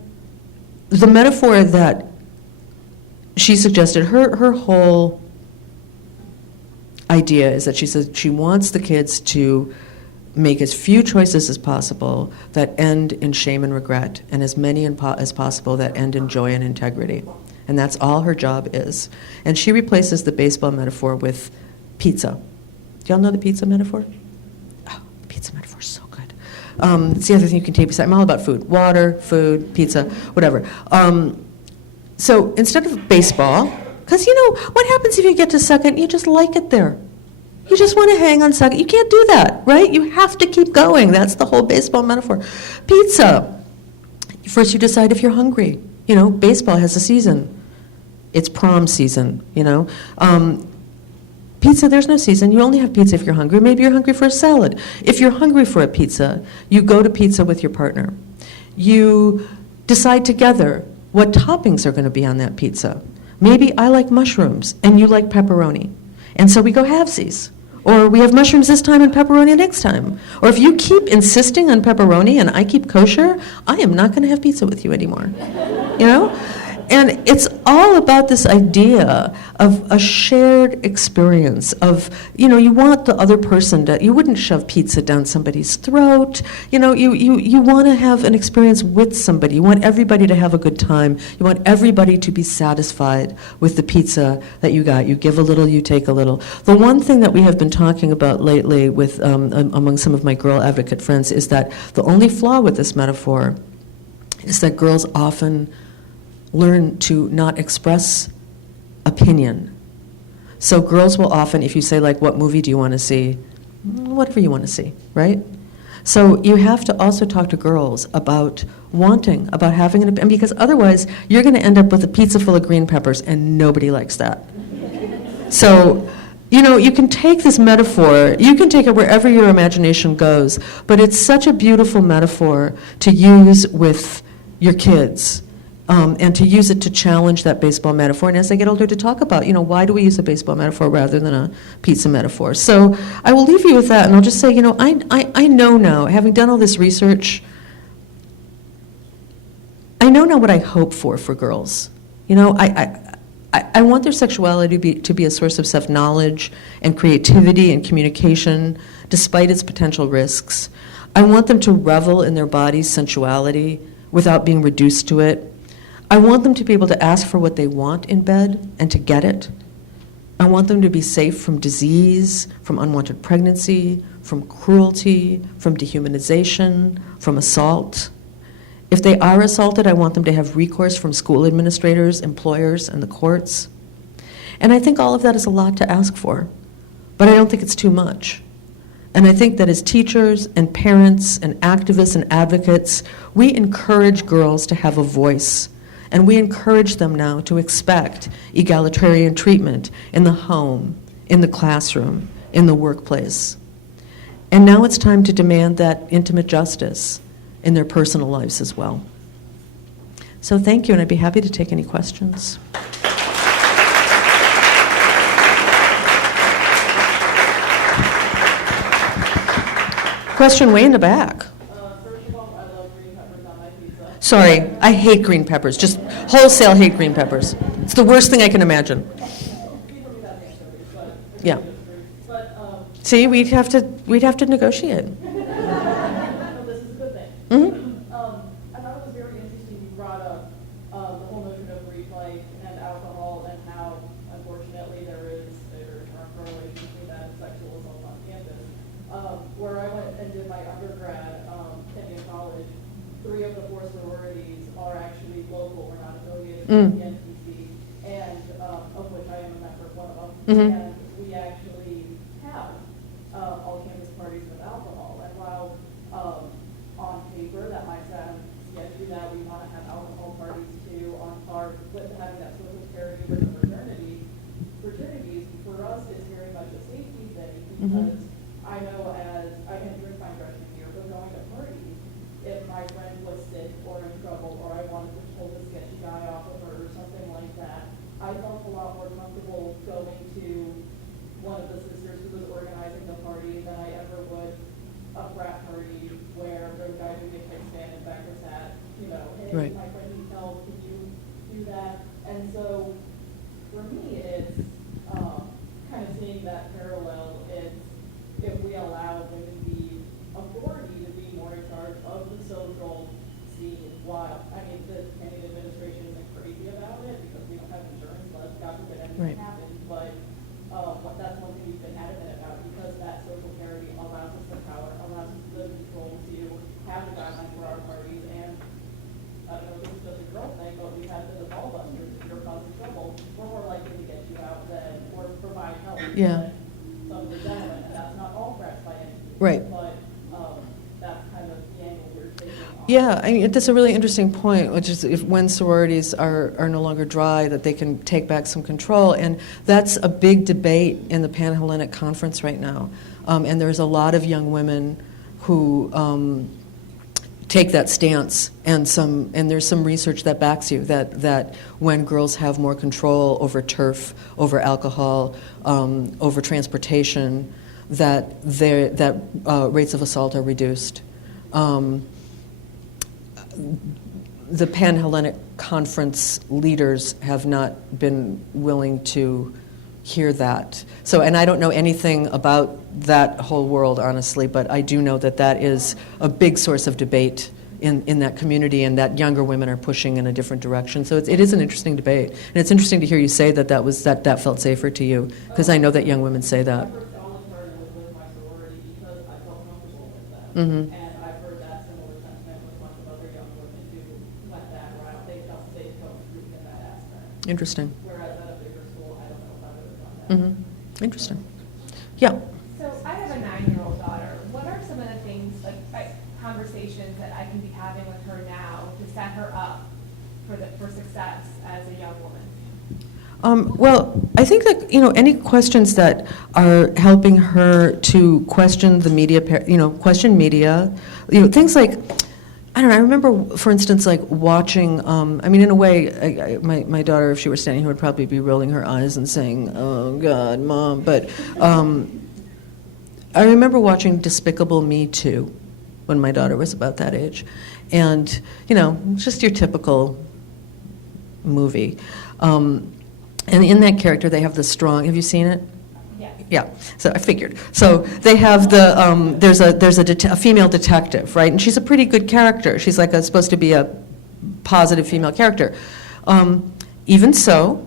metaphor that she suggested, her whole idea is that she says she wants the kids to make as few choices as possible that end in shame and regret, and as many as possible that end in joy and integrity. And that's all her job is. And she replaces the baseball metaphor with pizza. Do y'all know the pizza metaphor? Oh, It's the other thing you can take beside. I'm all about food. Water, food, pizza, whatever. So instead of baseball, because what happens if you get to second? You just like it there. You just want to hang on second. You can't do that, right? You have to keep going. That's the whole baseball metaphor. Pizza. First you decide if you're hungry. Baseball has a season. It's prom season, Pizza, there's no season. You only have pizza if you're hungry. Maybe you're hungry for a salad. If you're hungry for a pizza, you go to pizza with your partner. You decide together what toppings are going to be on that pizza. Maybe I like mushrooms and you like pepperoni. And so we go halvesies. Or we have mushrooms this time and pepperoni next time. Or if you keep insisting on pepperoni and I keep kosher, I am not going to have pizza with you anymore. And it's all about this idea of a shared experience of, you want the other person to, you wouldn't shove pizza down somebody's throat. You want to have an experience with somebody. You want everybody to have a good time. You want everybody to be satisfied with the pizza that you got. You give a little, you take a little. The one thing that we have been talking about lately with among some of my girl advocate friends is that the only flaw with this metaphor is that girls often learn to not express opinion. So girls will often, if you say what movie do you want to see? Whatever you want to see, right? So you have to also talk to girls about wanting, about having an opinion, because otherwise you're going to end up with a pizza full of green peppers and nobody likes that. So, you can take this metaphor, you can take it wherever your imagination goes, but it's such a beautiful metaphor to use with your kids. And to use it to challenge that baseball metaphor. And as they get older, to talk about, why do we use a baseball metaphor rather than a pizza metaphor? So I will leave you with that, and I'll just say, I know now, having done all this research, I know now what I hope for girls. I want their sexuality to be a source of self-knowledge and creativity and communication, despite its potential risks. I want them to revel in their body's sensuality without being reduced to it. I want them to be able to ask for what they want in bed and to get it. I want them to be safe from disease, from unwanted pregnancy, from cruelty, from dehumanization, from assault. If they are assaulted, I want them to have recourse from school administrators, employers, and the courts. And I think all of that is a lot to ask for, but I don't think it's too much. And I think that as teachers and parents and activists and advocates, we encourage girls to have a voice. And we encourage them now to expect egalitarian treatment in the home, in the classroom, in the workplace. And now it's time to demand that intimate justice in their personal lives as well. So thank you, and I'd be happy to take any questions. Question way in the back. First of all, I love green peppers on my pizza. Sorry, I hate green peppers. Just wholesale hate green peppers. It's the worst thing I can imagine. Yeah. See, we'd have to negotiate. No, this is a good thing. Mm-hmm. I thought it was very interesting you brought up the whole notion of brief life and alcohol and how, unfortunately, there is a correlation between that and sexual assault on campus. Where I went and did my undergrad, Kenyon College, 3 of the 4 sororities are actually local. We're not affiliated with the NPC, and of which I am a member of one of them. Mm-hmm. And we actually have all campus parties with alcohol. And while on paper that might sound sketchy that we want to have alcohol parties too, on par with having that social parity with the fraternities, for us it's very much a safety thing because I know as I didn't drink my freshman year, but going to parties, if my friend was sick or in trouble or I wanted to pull the sketchy guy off of her or something like that, I felt a lot more comfortable going to one of the sisters who was organizing the party than I ever would a frat party where the guy who gets kickstand and backwards hat, hey, Right. my friend needs help, can you do that? And so for me, it's kind of seeing that parallel. It's if we allow women the authority to be more in charge of the social Yeah. some of the gentlemen, and that's not all frats by any means. Right. But that's kind of the angle we're taking on. Yeah, I mean, that's a really interesting point, which is if when sororities are no longer dry, that they can take back some control. And that's a big debate in the Pan-Hellenic Conference right now. And there's a lot of young women who take that stance, and there's some research that backs you that when girls have more control over turf, over alcohol, over transportation, that rates of assault are reduced. The Pan-Hellenic Conference leaders have not been willing to hear that. So, and I don't know anything about that whole world, honestly, but I do know that that is a big source of debate in that community, and that younger women are pushing in a different direction. So it is an interesting debate. And it's interesting to hear you say that felt safer to you, because I know that young women say that. I first only started with my sorority because I felt comfortable with them. Mm-hmm. And I've heard that similar sentiment with a bunch of other young women who went that where I don't think felt safe going through in that aspect. Interesting. Whereas at a bigger school, I don't know if I would have done that. Mm-hmm. Interesting. Yeah. So I have a 9-year-old daughter. What are some of the things, conversations that I can be having with her now to set her up for success as a young woman? Well, I think that, any questions that are helping her to question the media, question media, things like, I don't know, I remember, for instance, like watching, in a way, my daughter, if she were standing here, would probably be rolling her eyes and saying, "Oh, God, Mom," but I remember watching Despicable Me 2 when my daughter was about that age. And, just your typical movie. And in that character, they have the strong, have you seen it? Yes. Yeah, so I figured. So they have there's a female detective, right? And she's a pretty good character. She's like supposed to be a positive female character. Even so,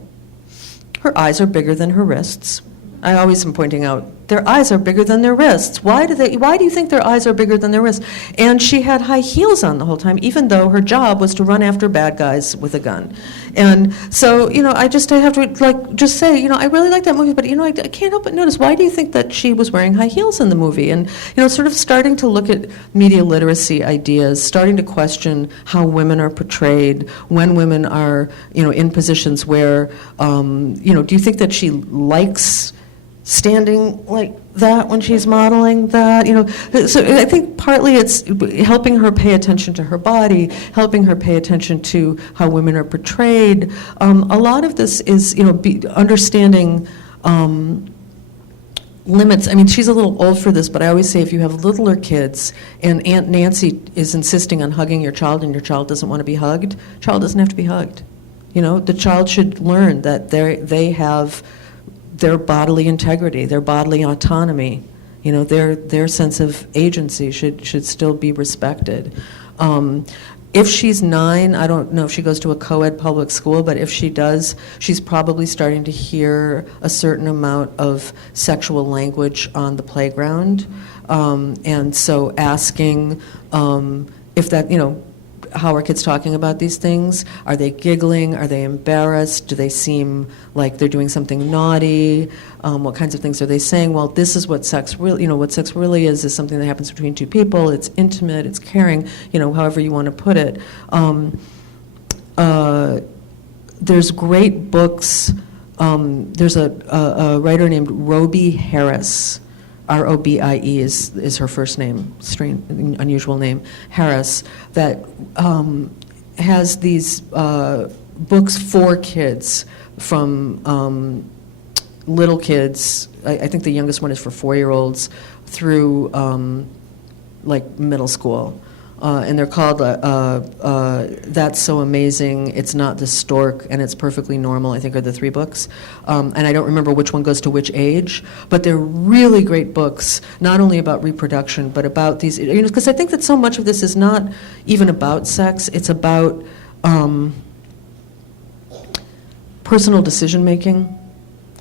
her eyes are bigger than her wrists. I always am pointing out, their eyes are bigger than their wrists. Why do you think their eyes are bigger than their wrists? And she had high heels on the whole time, even though her job was to run after bad guys with a gun. And so, I have to just say, I really like that movie, but I can't help but notice, why do you think that she was wearing high heels in the movie? And sort of starting to look at media literacy ideas, starting to question how women are portrayed when women are, in positions where, do you think that she likes standing like that when she's modeling that, So I think partly it's helping her pay attention to her body, helping her pay attention to how women are portrayed. A lot of this is, understanding limits. She's a little old for this, but I always say if you have littler kids and Aunt Nancy is insisting on hugging your child and your child doesn't want to be hugged, child doesn't have to be hugged. The child should learn that they have their bodily integrity, their bodily autonomy, their sense of agency should still be respected. If she's 9, I don't know if she goes to a co-ed public school, but if she does, she's probably starting to hear a certain amount of sexual language on the playground. And so asking if that, how are kids talking about these things? Are they giggling? Are they embarrassed? Do they seem like they're doing something naughty? What kinds of things are they saying? Well, this is what sex really, what sex really is something that happens between two people. It's intimate, it's caring, however you want to put it. There's great books. There's a writer named Roby Harris. R-O-B-I-E is her first name, strange, unusual name, Harris, that has these books for kids, from little kids, I think the youngest one is for 4-year-olds, through middle school. And they're called That's So Amazing, It's Not the Stork, and It's Perfectly Normal, I think are the 3 books. And I don't remember which one goes to which age, but they're really great books, not only about reproduction, but about these, because I think that so much of this is not even about sex, it's about personal decision-making.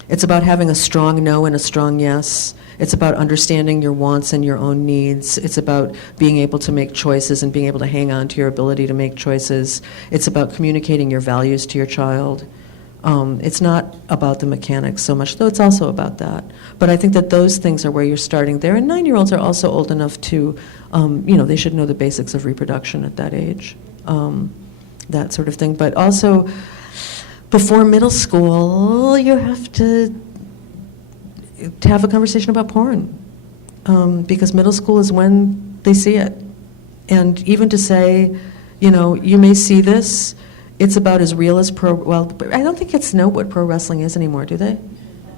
It's about having a strong no and a strong yes. It's about understanding your wants and your own needs. It's about being able to make choices and being able to hang on to your ability to make choices. It's about communicating your values to your child. It's not about the mechanics so much, though it's also about that. But I think that those things are where you're starting there. And 9-year-olds are also old enough to, they should know the basics of reproduction at that age, that sort of thing. But also, before middle school, you have to have a conversation about porn, because middle school is when they see it. And even to say, you may see this, it's about as real as I don't think kids know what pro wrestling is anymore, do they?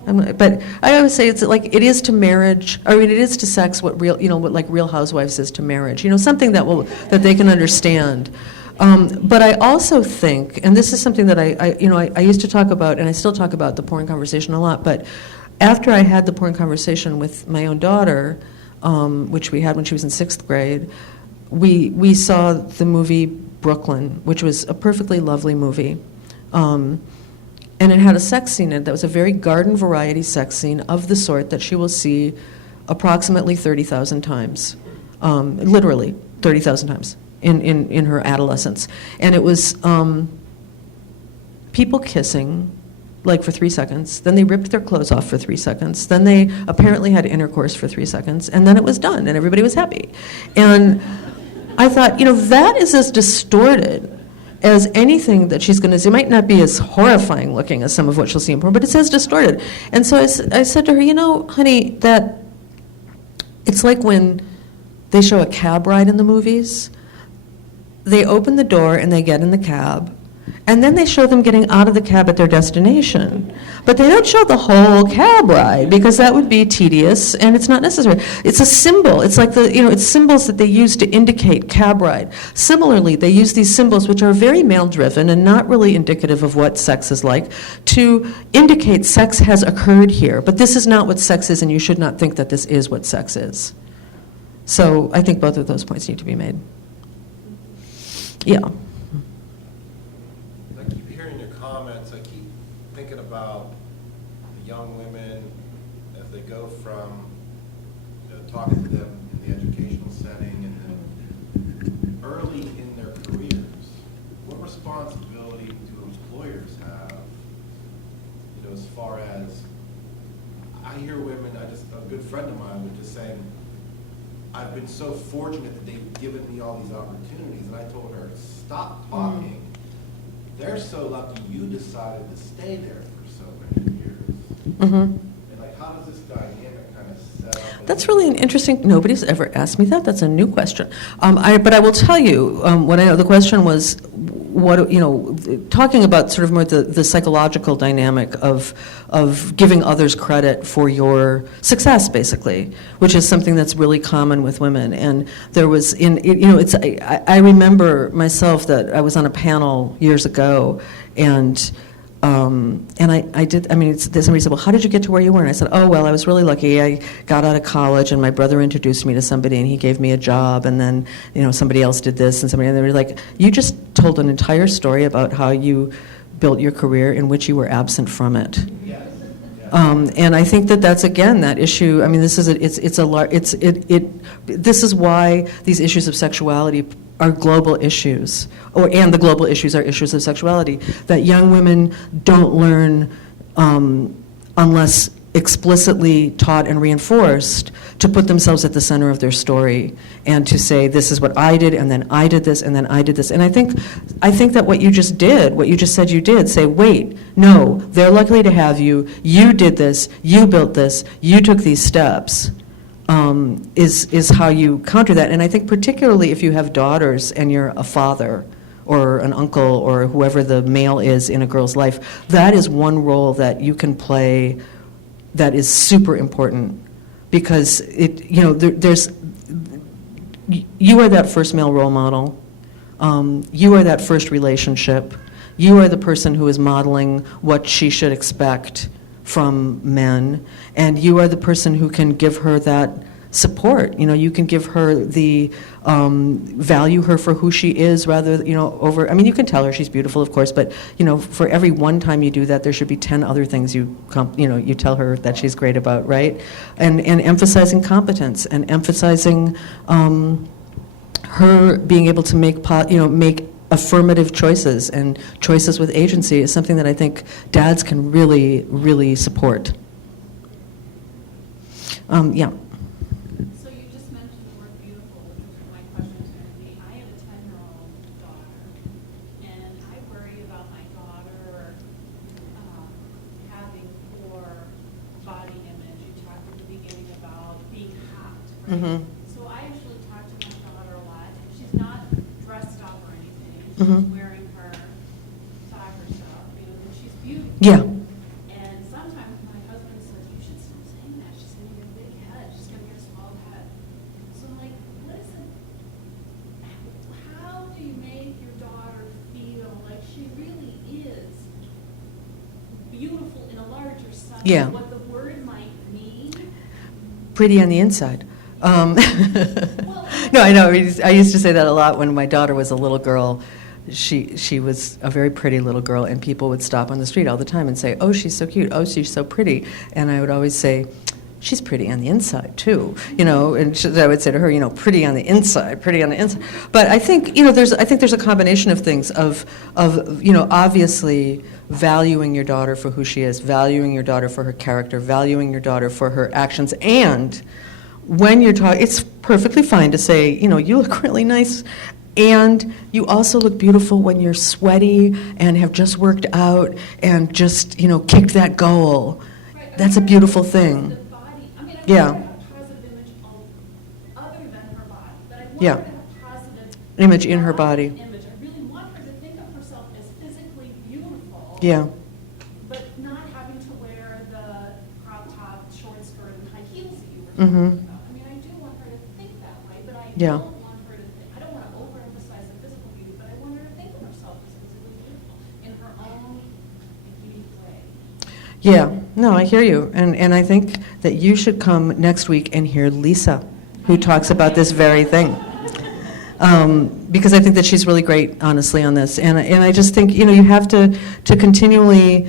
But I always say it is to marriage. I mean, it is to sex what Real Housewives is to marriage. Something that they can understand. But I also think, and this is something that I used to talk about, and I still talk about the porn conversation a lot. But after I had the porn conversation with my own daughter, which we had when she was in 6th grade, we saw the movie Brooklyn, which was a perfectly lovely movie. And it had a sex scene in it that was a very garden variety sex scene of the sort that she will see approximately 30,000 times, literally 30,000 times in her adolescence. And it was people kissing, like for 3 seconds, then they ripped their clothes off for 3 seconds, then they apparently had intercourse for 3 seconds, and then it was done, and everybody was happy. And I thought, that is as distorted as anything that she's going to see. It might not be as horrifying looking as some of what she'll see in porn, but it's as distorted. And so I said to her, honey, that it's like when they show a cab ride in the movies. They open the door and they get in the cab, and then they show them getting out of the cab at their destination. But they don't show the whole cab ride, because that would be tedious and it's not necessary. It's a symbol. It's like it's symbols that they use to indicate cab ride. Similarly, they use these symbols, which are very male-driven and not really indicative of what sex is like, to indicate sex has occurred here. But this is not what sex is, and you should not think that this is what sex is. So I think both of those points need to be made. Yeah. I keep hearing your comments. I keep thinking about the young women as they go from talking to them in the educational setting and then early in their careers. What responsibility do employers have? As far as I hear women, a good friend of mine was just saying, I've been so fortunate that they've given me all these opportunities, and I told her, stop talking. They're so lucky you decided to stay there for so many years. Mm-hmm. And how does this dynamic kind of set up? That's really an interesting, nobody's ever asked me that. That's a new question. But I will tell you, what I know, the question was, talking about sort of more the psychological dynamic of giving others credit for your success, basically, which is something that's really common with women. And there was I remember myself that I was on a panel years ago, and I did, somebody said, well, how did you get to where you were? And I said, oh, well, I was really lucky. I got out of college, and my brother introduced me to somebody, and he gave me a job, and then, somebody else did this, and they were like, you just told an entire story about how you built your career in which you were absent from it. Yes. And I think that's again that issue. This is why these issues of sexuality are global issues, and the global issues are issues of sexuality that young women don't learn unless explicitly taught and reinforced to put themselves at the center of their story and to say, this is what I did, and then I did this, and then I did this. And I think that what you just did, what you just said you did, say, wait, no, they're lucky to have you, you did this, you built this, you took these steps, is how you counter that. And I think particularly if you have daughters and you're a father or an uncle or whoever the male is in a girl's life, that is one role that you can play that is super important, because you are that first male role model, you are that first relationship, you are the person who is modeling what she should expect from men, and you are the person who can give her that support. You can give her the value her for who she is, rather over. You can tell her she's beautiful, of course, but for every one time you do that, there should be 10 other things you tell her that she's great about, right? And emphasizing competence and emphasizing her being able to make affirmative choices and choices with agency is something that I think dads can really, really support. Yeah. So you just mentioned the word beautiful, which is what my question is going to be. I have a 10-year-old daughter, and I worry about my daughter having poor body image. You talked at the beginning about being hot, right? Mhm. So I actually talk to my daughter a lot. She's not dressed up or anything. She's Mhm. wearing her soccer stuff, and she's beautiful. Yeah. And sometimes my husband says, you should stop saying that. She's going to get a big head. She's going to get a small head. So I'm like, listen, how do you make your daughter feel like she really is beautiful in a larger sense Yeah. of what the word might mean? Pretty on the inside. No, I know. I used to say that a lot when my daughter was a little girl. She was a very pretty little girl, and people would stop on the street all the time and say, "Oh, she's so cute. Oh, she's so pretty." And I would always say, "She's pretty on the inside too," And I would say to her, "Pretty on the inside, pretty on the inside." But I think, there's a combination of things of obviously valuing your daughter for who she is, valuing your daughter for her character, valuing your daughter for her actions, and when you're talking, it's perfectly fine to say, you look really nice, and you also look beautiful when you're sweaty and have just worked out and just, kicked that goal. Right, That's a beautiful thing. The body, I mean, I Yeah. want her to have a positive image other than her body, but I want Yeah. her to have positive Image in her body. image. I really want her to think of herself as physically beautiful. Yeah, But not having to wear the crop top, short skirt, and high heels that you were talking Mhm. about. I mean, I do want her to think that way, but I Yeah. don't want her to think, I don't want to overemphasize the physical beauty, but I want her to think of herself as physically beautiful in her own unique way. yeah. No, I hear you. And I think that you should come next week and hear Lisa, who talks about this very thing. Because I think that she's really great, honestly, on this. And I just think, you have to continually,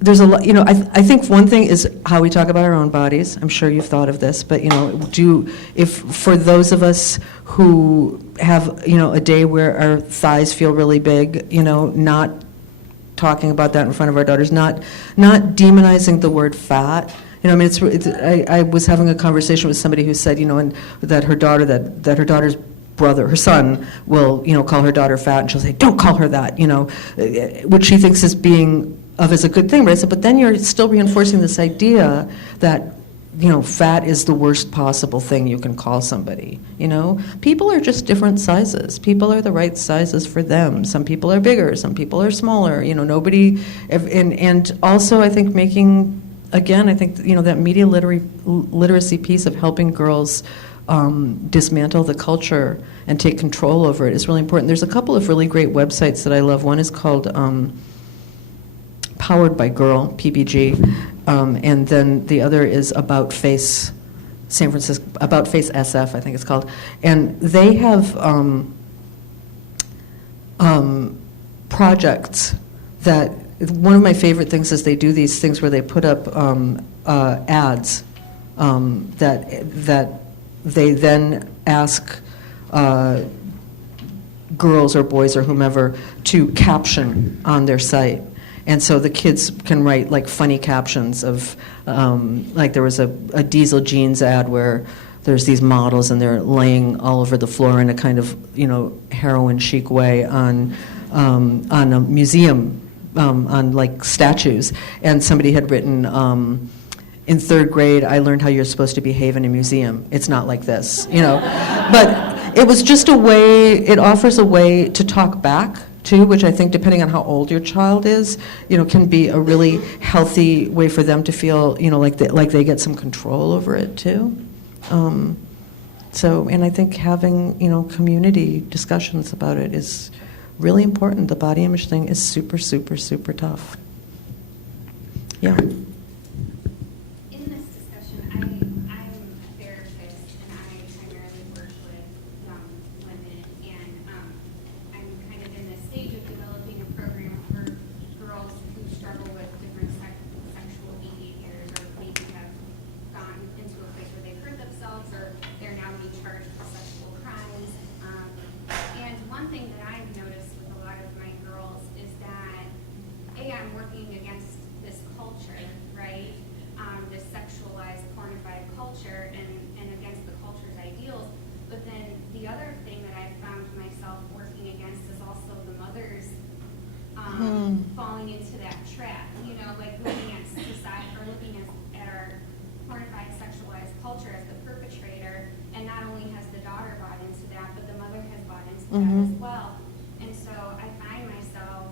there's a lot, I think one thing is how we talk about our own bodies. I'm sure you've thought of this, but, if for those of us who have, a day where our thighs feel really big, not talking about that in front of our daughters, not demonizing the word fat. I was having a conversation with somebody who said, and that her daughter's brother, her son, will, call her daughter fat, and she'll say, "Don't call her that," which she thinks is being of as a good thing. But I said, but then you're still reinforcing this idea that, fat is the worst possible thing you can call somebody. People are just different sizes. People are the right sizes for them. Some people are bigger, some people are smaller. Nobody, and also I think I think, that media literacy piece of helping girls dismantle the culture and take control over it is really important. There's a couple of really great websites that I love. One is called Powered by Girl, PBG, and then the other is About Face San Francisco, About Face SF, I think it's called. And they have projects that, one of my favorite things is they do these things where they put up ads that they then ask girls or boys or whomever to caption on their site. And so the kids can write like funny captions of, like there was a Diesel Jeans ad where there's these models and they're laying all over the floor in a kind of, heroin chic way on a museum, on like statues. And somebody had written, in third grade, I learned how you're supposed to behave in a museum. It's not like this, But it was just a way, it offers a way to talk back too, which I think, depending on how old your child is, can be a really healthy way for them to feel, like they get some control over it too. And I think having, community discussions about it is really important. The body image thing is super, super, super tough. Yeah. In this discussion, I'm a therapist, and I primarily work with young women, and I'm kind of in the stage of developing a program for girls who struggle with different sexual behaviors, or maybe have gone into a place where they've hurt themselves, or they're now being charged with sexual crimes. And one thing that I've that as well. And so I find myself,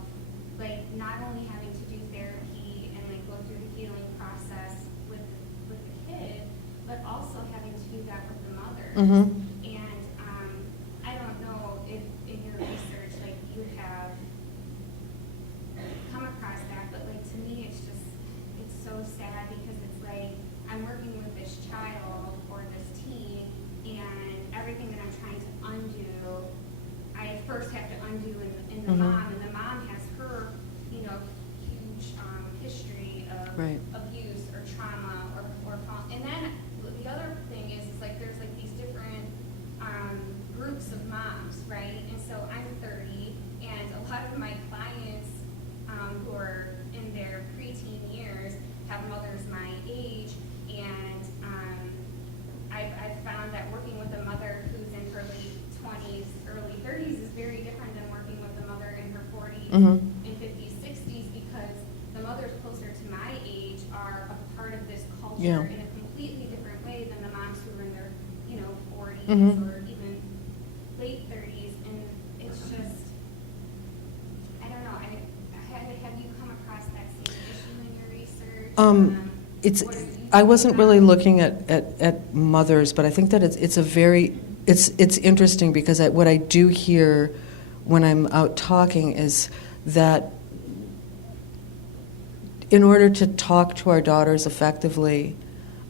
like, not only having to do therapy and, like, go through the healing process with the kid, but also having to do that with the mother. Mhm. And I don't know if in your research, like, you have come across that, but, like, to me, it's so sad because it's like I'm working with this child or this teen, and everything that I'm trying to undo, I first have to undo in the mom, and the mom has her, huge history of Right. abuse or trauma or and then the other thing is like there's like these different groups of moms, right? And so I'm 30, and a lot of my clients who are in their preteen years have mothers my age, and I've found that working with a mother who's in her late 20s, early 30s is very different than working with a mother in her 40s Mhm. and 50s, 60s, because the mothers closer to my age are a part of this culture Yeah. in a completely different way than the moms who are in their, 40s Mhm. or even late 30s, and it's just, I don't know, have you come across that same issue in your research? It's, What are you I wasn't thinking really about? looking at mothers, but I think that it's a very, it's interesting because what I do hear when I'm out talking is that in order to talk to our daughters effectively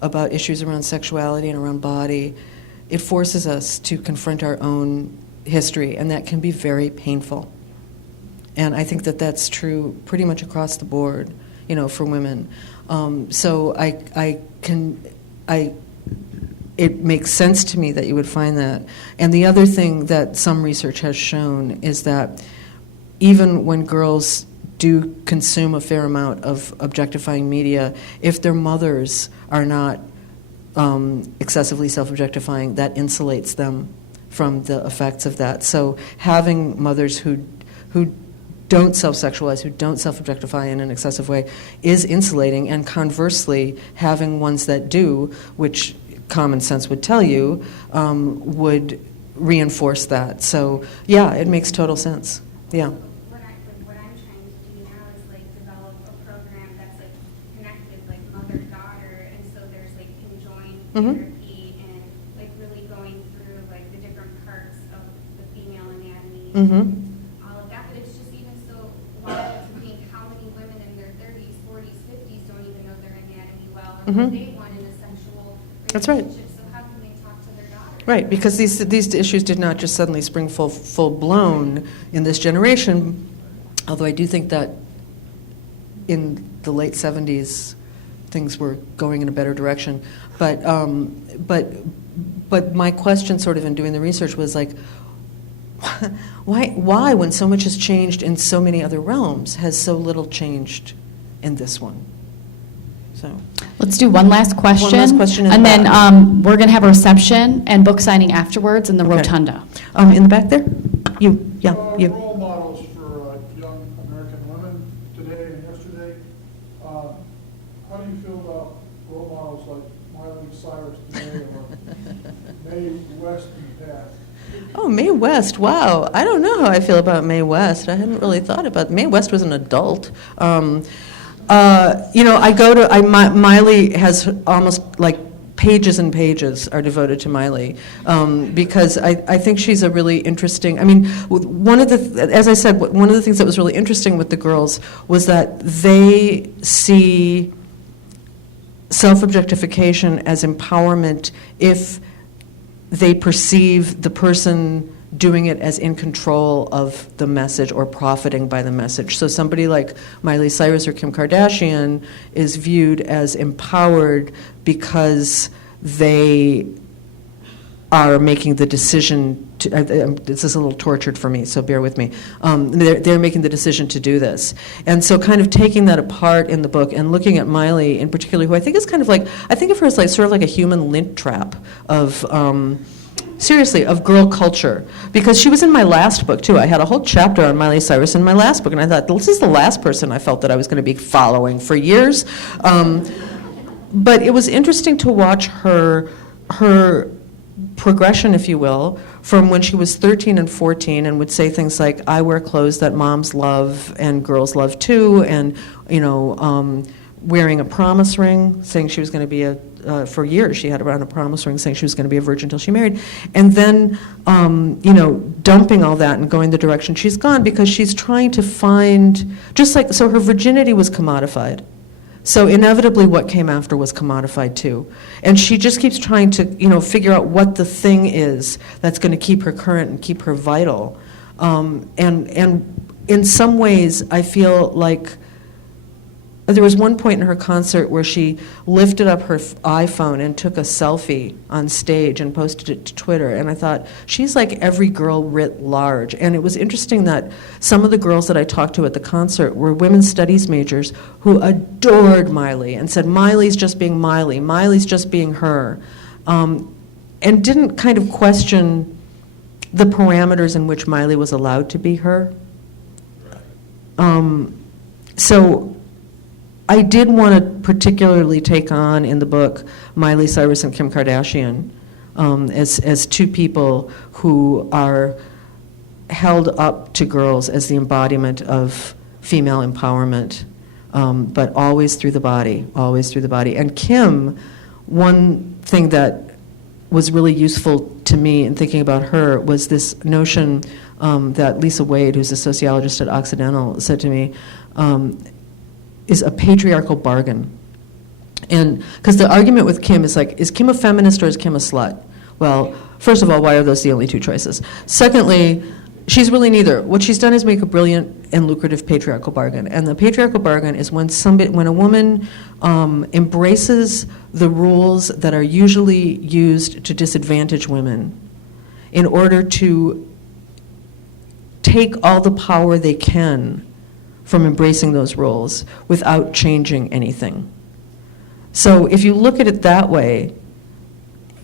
about issues around sexuality and around body, it forces us to confront our own history, and that can be very painful. And I think that that's true pretty much across the board, for women. So it makes sense to me that you would find that. And the other thing that some research has shown is that even when girls do consume a fair amount of objectifying media, if their mothers are not excessively self-objectifying, that insulates them from the effects of that. So having mothers who don't self-sexualize, who don't self-objectify in an excessive way, is insulating, and conversely, having ones that do, which common sense would tell you, would reinforce that. So, yeah, it makes total sense. Yeah. What I'm trying to do now is like develop a program that's like connected, like mother-daughter, and so there's like conjoined therapy and like really going through like the different parts of the female anatomy. All of that, but it's just even so wild to think how many women in their 30s, 40s, 50s don't even know their anatomy well, or what they want in a sexual That's right. relationship. So how can they talk to their daughters? Right, because these issues did not just suddenly spring full blown in this generation, although I do think that in the late 70s things were going in a better direction. But my question sort of in doing the research was like, why when so much has changed in so many other realms, has so little changed in this one? So. Let's do one last question. One last question in and the then back. we're going to have a reception and book signing afterwards in the Okay. rotunda. In the back there? You. Role models for young American women today and yesterday. How do you feel about role models like Miley Cyrus today or Mae West in the past? Oh, Mae West, wow. I don't know how I feel about Mae West. I hadn't really thought about Mae West was an adult. Miley has almost like pages and pages are devoted to Miley because I think she's a really interesting, as I said, one of the things that was really interesting with the girls was that they see self-objectification as empowerment if they perceive the person doing it as in control of the message or profiting by the message. So somebody like Miley Cyrus or Kim Kardashian is viewed as empowered because they are making the decision to, this is a little tortured for me, so bear with me. They're making the decision to do this. And so kind of taking that apart in the book and looking at Miley in particular, who I think is kind of like, I think of her as like sort of like a human lint trap of, seriously, of girl culture. Because she was in my last book, too. I had a whole chapter on Miley Cyrus in my last book, and I thought, this is the last person I felt that I was going to be following for years. But it was interesting to watch her progression, if you will, from when she was 13 and 14 and would say things like, I wear clothes that moms love and girls love too, and, wearing a promise ring, saying she was going to be for years she had around a promise ring saying she was going to be a virgin until she married, and then, dumping all that and going the direction she's gone because she's trying to find, so her virginity was commodified. So inevitably what came after was commodified too. And she just keeps trying to, figure out what the thing is that's going to keep her current and keep her vital. And in some ways, I feel like there was one point in her concert where she lifted up her iPhone and took a selfie on stage and posted it to Twitter. And I thought, she's like every girl writ large. And it was interesting that some of the girls that I talked to at the concert were women's studies majors who adored Miley and said, Miley's just being Miley, Miley's just being her. And didn't kind of question the parameters in which Miley was allowed to be her. So I did want to particularly take on in the book Miley Cyrus and Kim Kardashian as two people who are held up to girls as the embodiment of female empowerment, but always through the body, always through the body. And Kim, one thing that was really useful to me in thinking about her was this notion that Lisa Wade, who's a sociologist at Occidental, said to me, is a patriarchal bargain. And because the argument with Kim is like, is Kim a feminist or is Kim a slut? Well, first of all, why are those the only two choices? Secondly, she's really neither. What she's done is make a brilliant and lucrative patriarchal bargain. And the patriarchal bargain is when a woman embraces the rules that are usually used to disadvantage women in order to take all the power they can from embracing those roles without changing anything. So if you look at it that way,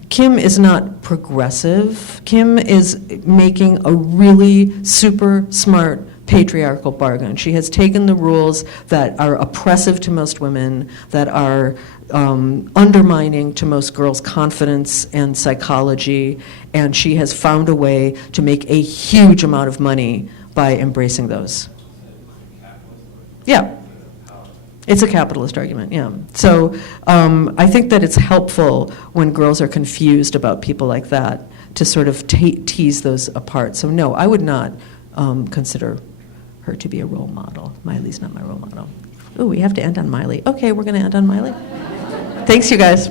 Kim is not progressive. Kim is making a really super smart patriarchal bargain. She has taken the rules that are oppressive to most women, that are undermining to most girls' confidence and psychology, and she has found a way to make a huge amount of money by embracing those. Yeah, it's a capitalist argument, yeah. So I think that it's helpful when girls are confused about people like that to sort of tease those apart. So no, I would not consider her to be a role model. Miley's not my role model. Ooh, we have to end on Miley. Okay, we're going to end on Miley. Thanks, you guys.